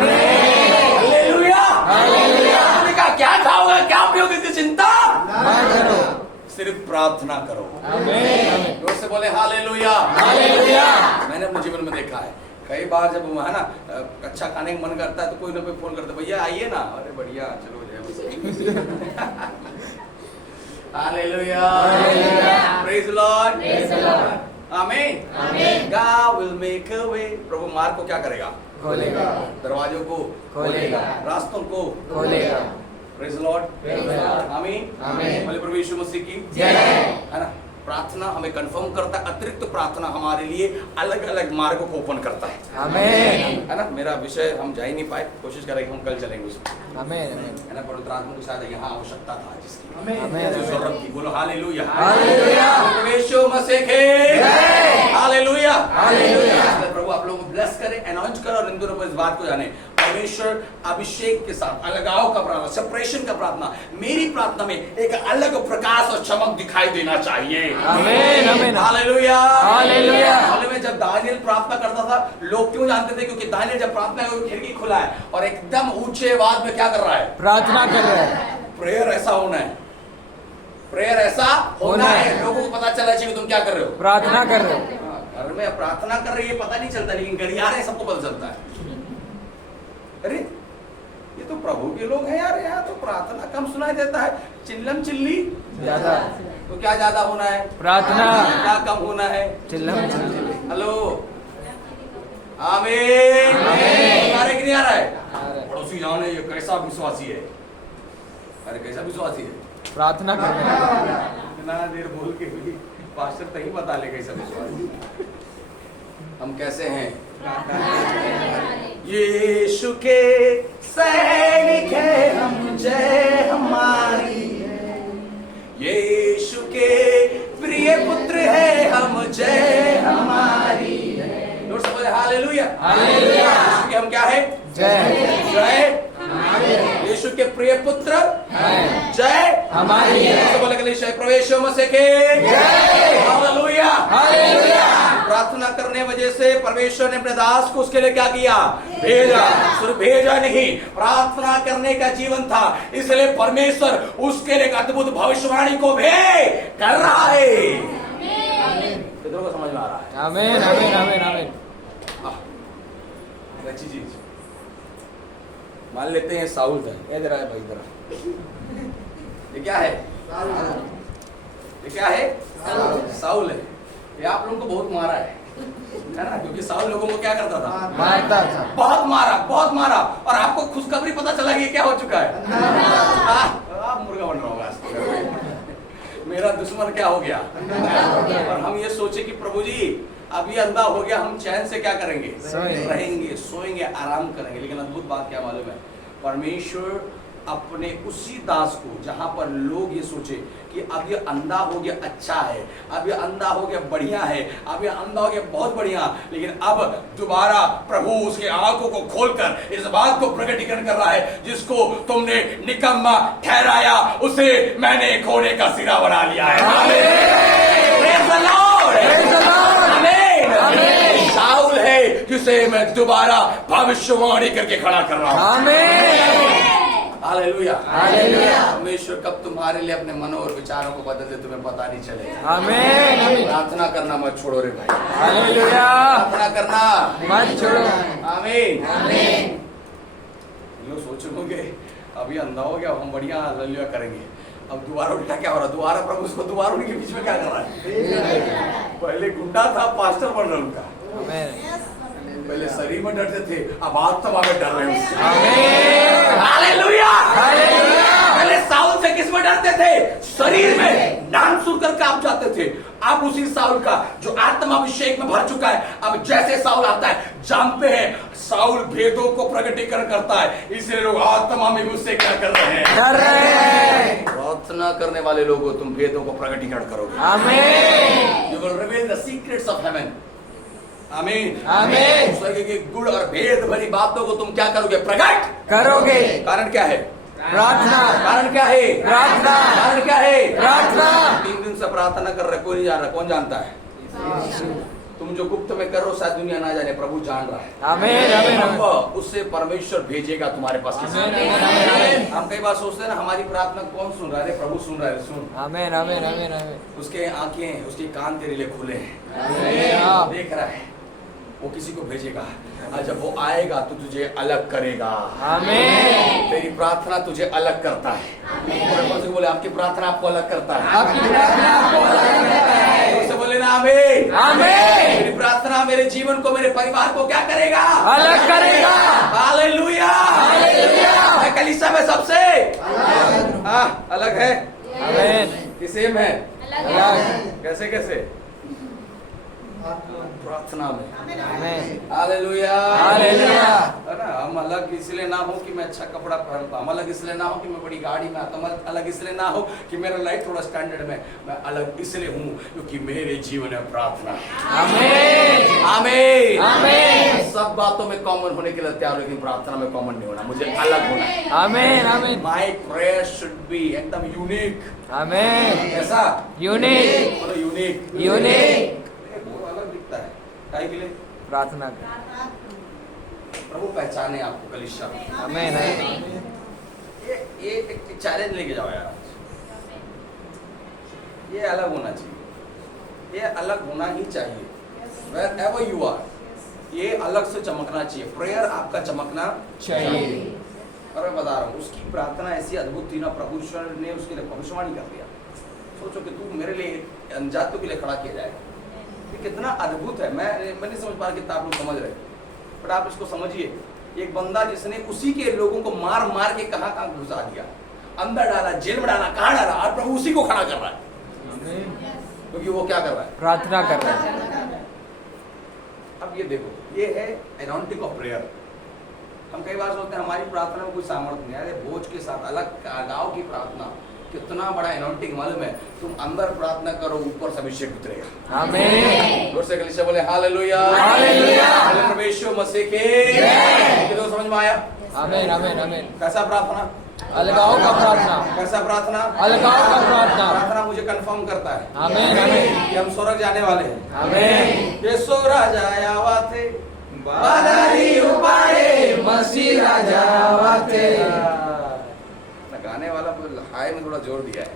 Hallelujah hallelujah. क्या खाओगे, क्या पियोगे, इसकी चिंता मत करो, सिर्फ प्रार्थना करो। आमीन। जोर से बोले हालेलुया हालेलुया। मैंने अपने जीवन में देखा है कई बार, जब है ना अच्छा खाने का मन करता है तो कोई ना कोई फोन करता है, भैया आइए ना। अरे बढ़िया, चलो हालेलुया प्रेज़ द लॉर्ड आमीन आमीन। God will make a way। प्रभु मार्ग को क्या करेगा? खोलेगा। दरवाजों को खोलेगा, रास्तों को खोलेगा। प्रेज़ द लॉर्ड आमीन आमीन। बोले प्रभु यीशु मसीह की जय। है ना, प्रार्थना हमें कंफर्म करता है, अतिरिक्त प्रार्थना हमारे लिए अलग अलग मार्गों को ओपन करता है। आमीन। है ना, मेरा विषय हम जा ही नहीं पाए, कोशिश करेंगे हम कल चलेंगे उसमें। आमीन है ना, पवित्र आत्मा को शायद यहाँ आवश्यकता था जिसकी जरूरत थी। बोलो हालेलुया हालेलुया। यीशु मसीह की जय। Hallelujah hallelujah. प्रभु आप लोगों को ब्लेस करे, अनाउंस करे और इन दोनों को इस बात को जाने। परमेश्वर अभिषेक के साथ अलगाव का प्रार्थना, सेपरेशन का प्रार्थना, मेरी प्रार्थना में एक अलग प्रकाश और चमक दिखाई देना चाहिए। आमीन, आमीन। हालेलुया, हालेलुया। हालेलुया। जब दानियल प्रार्थना करता था, लोग क्यों जानते थे? क्योंकि दानियल जब प्रार्थना कर खिड़की खुला है और एकदम ऊंचे आवाज में क्या कर रहा है? प्रार्थना कर रहे हैं। प्रेयर ऐसा होना है, प्रेयर ऐसा होना है। लोगों को पता चलना चाहिए तुम क्या कर रहे हो, प्रार्थना कर रहे हो। घर में प्रार्थना कर रही है पता नहीं चलता, लेकिन गड़िया रहे सबको पता चलता है। अरे ये तो प्रभु के लोग हैं यार, यहाँ तो प्रार्थना कम सुनाई देता है, चिल्लम चिल्ली ज्यादा। तो क्या ज्यादा होना है? प्रार्थना। क्या कम होना है? चिल्लम चिल्ली। हेलो, आमीन। आमीन। आ रहा है कि नहीं आ रहा है? आ रहा है। पड़ोसी जाने ये कैसा विश्वासी है। अरे कैसा विश्वासी है? प्रार्थना कर रहे हैं। इतना देर बोल के भी पास्टर तक बता ले कैसा विश्वासी। हम कैसे हैं? यीशु के सैनिक है हम, जय हमारी है। यीशु के प्रिय पुत्र है हम, जय हमारी है। जोर से बोले हालेलुया। हालेलुया। यीशु के हम क्या है? जय। जय। यीशु के प्रिय पुत्र है। जय हमारी है। तो बोले गलीशा प्रवेश मसीह के हालेलुया। हालेलुया। प्रार्थना करने वजह से परमेश्वर ने अपने दास को उसके लिए क्या किया? भेजा। सिर्फ भेजा नहीं, प्रार्थना करने का जीवन था, इसलिए परमेश्वर उसके लिए एक अद्भुत भविष्यवाणी को भी कर रहा है। कितनों को समझ में आ रहा है? आमीन, आमीन, आमीन, आमीन। अच्छी चीज मान लेते हैं साउल था। इधर आए भाई, इधर। ये क्या है? ये क्या है? साउल है। ये आप लोगों को बहुत मारा है ना? क्योंकि साउल लोगों को क्या करता था? मारता था। बहुत मारा, बहुत मारा। और आपको खुशखबरी पता चला कि क्या हो चुका है? आप मुर्गा बन रहा होगा। मेरा दुश्मन क्या हो गया? और हम ये सोचे कि प्रभु जी अब ये अंधा हो गया, हम चैन से क्या करेंगे? रहेंगे, सोएंगे, आराम करेंगे। लेकिन अद्भुत बात क्या मालूम है? परमेश्वर अपने उसी दास को, जहां पर लोग ये सोचे कि अब ये अंधा हो गया अच्छा है, अब ये अंधा हो गया बढ़िया है, अब ये अंधा हो गया बहुत बढ़िया, लेकिन अब दोबारा प्रभु उसके आंखों को खोलकर इस बात को प्रकटीकरण कर रहा है, जिसको तुमने निकम्मा ठहराया उसे मैंने खोने का सिरा बना लिया है। साउल है जिसे मैं दोबारा भविष्यवाणी करके खड़ा कर रहा हूं। आमीन। हालेलुया। हालेलुया। परमेश्वर कब तुम्हारे लिए अपने मनो और विचारों को बदल दे तुम्हें पता नहीं चलेगा। आमीन, आमीन। प्रार्थना करना मत छोड़ो रे भाई। हालेलुया। प्रार्थना करना मत छोड़ो। आमीन, आमीन। लोग सोचोगे अभी अंधा हो गया, हम बढ़िया हालेलुया करेंगे। अब दोबारा उल्टा क्या हो रहा है? दोबारा प्रभु उसको दोबारा उनके बीच में क्या कर रहा है? पहले गुंडा था, पास्टर बन रहा उनका। आमीन। पहले शरीर में डरते थे, अब आत्मा में डर रहे हैं। आमीन। हालेलुया। हालेलुया। पहले साउल से किस में डरते थे? शरीर में डांस सुन कर कांप जाते थे। अब उसी साउल का जो आत्माभिषेक में भर चुका है, अब जैसे साउल आता है, जानते हैं साउल भेदों को प्रकटीकरण करता है, इसलिए लोग आत्मा में उससे क्या कर रहे हैं? कर रहे हैं। प्रार्थना करने वाले लोगों, तुम भेदों को प्रकटीकरण करोगे। आमीन। You will reveal the secrets of haven. आमीन, आमीन। स्वर्ग के गुण और भेद भरी बातों को तुम क्या करोगे? प्रकट करोगे। कारण क्या है? प्रार्थना। कारण क्या है? प्रार्थना। कारण क्या है? प्रार्थना। 3 दिन से प्रार्थना कर रहे, कोई नहीं जान रहा। कौन जानता है? तुम जो गुप्त में करो शायद दुनिया ना जाने, प्रभु जान रहा है। आमीन, आमीन, आमीन। अब उससे परमेश्वर भेजेगा तुम्हारे पास। आमीन, आमीन, आमीन। हम कई बार सोचते हैं ना, हमारी प्रार्थना कौन सुन रहा है? प्रभु सुन रहा है। सुन, आमीन, आमीन, आमीन, आमीन। उसके आंखें, उसके कान तेरे लिए खुले हैं, आमीन। देख रहा है। वो किसी को भेजेगा, और जब वो आएगा तो तुझे अलग करेगा। आमीन। तेरी प्रार्थना तुझे अलग करता है। बोले आपकी प्रार्थना आपको अलग करता है। आपकी प्रार्थना आपको अलग करता है। उससे बोले ना आमीन। आमीन। मेरी प्रार्थना मेरे जीवन को, मेरे परिवार को क्या करेगा? अलग करेगा। हालेलुया। हालेलुया। मैं कलीसिया में सबसे अलग है। आमीन। कि सेम है? अलग। कैसे कैसे? प्रार्थना में। आमेन। हालेलुया। हालेलुया। है ना, हम अलग इसलिए ना हो कि मैं अच्छा कपड़ा पहनता हूं, हम अलग इसलिए ना हो कि मैं बड़ी गाड़ी में आता हूं, अलग इसलिए ना हो कि मेरा लाइफ थोड़ा स्टैंडर्ड में, मैं अलग इसलिए हूं क्योंकि मेरे जीवन में प्रार्थना। आमेन। आमीन। आमीन। सब बातों में कॉमन होने के लिए तैयार हो, लेकिन प्रार्थना में कॉमन नहीं होना, मुझे अलग होना है। आमेन। आमेन। माय प्रेयर शुड बी एकदम यूनिक। आमेन। कैसा? यूनिक। बोलो यूनिक। यूनिक। वो अलग दिखता है, काहे के लिए? प्रार्थना। प्रभु पहचाने आपको कलीसिया में। आमेन। ये एक चैलेंज लेके जाओ यार, ये अलग होना चाहिए, ये अलग होना ही चाहिए। Wherever you are, ये अलग से चमकना चाहिए। प्रेयर आपका चमकना चाहिए। और मैं बता रहा हूँ, उसकी प्रार्थना ऐसी अद्भुत थी ना, प्रभु ईश्वर ने उसके लिए भविष्यवाणी कर दिया। सोचो कि तू मेरे लिए अनजातों के लिए खड़ा किया जाएगा, ये कितना अद्भुत है। मैं नहीं समझ पा रहा कितना आप लोग समझ रहे, बट आप इसको समझिए। एक बंदा जिसने उसी के लोगों को मार मार के कहाँ कहाँ घुसा दिया, अंदर डाला, जेल में डाला, कहाँ डाला, और प्रभु उसी को खड़ा कर रहा है, क्योंकि वो क्या कर रहा है? प्रार्थना कर रहा है। अब ये देखो, ये है एनाउंटिंग ऑफ प्रेयर। हम कई बार सोचते हैं हमारी प्रार्थना में कोई सामर्थ्य नहीं है, अरे बोझ के साथ अलग गाँव की प्रार्थना, कितना बड़ा एनाउंटिंग मालूम है? तुम अंदर प्रार्थना करो, ऊपर से अभिषेक उतरेगा। आमेन। जोर से कलीसिया बोले हालेलुया। हालेलुया। बोले प्रभु यीशु मसीह के। कितनों समझ में आया? आमेन। आमेन। आमेन। कैसा प्रार्थना? अलगाव का प्रार्थना। कैसा प्रार्थना? अलगाव का प्रार्थना। प्रार्थना मुझे कंफर्म करता है आमेन। आमेन। कि हम स्वर्ग जाने वाले हैं। आमेन। यीशु राजा आवा थे, बादरी उपाड़े, मसीह राजा आवा थे। गाने वाला हाय में थोड़ा जोर दिया है।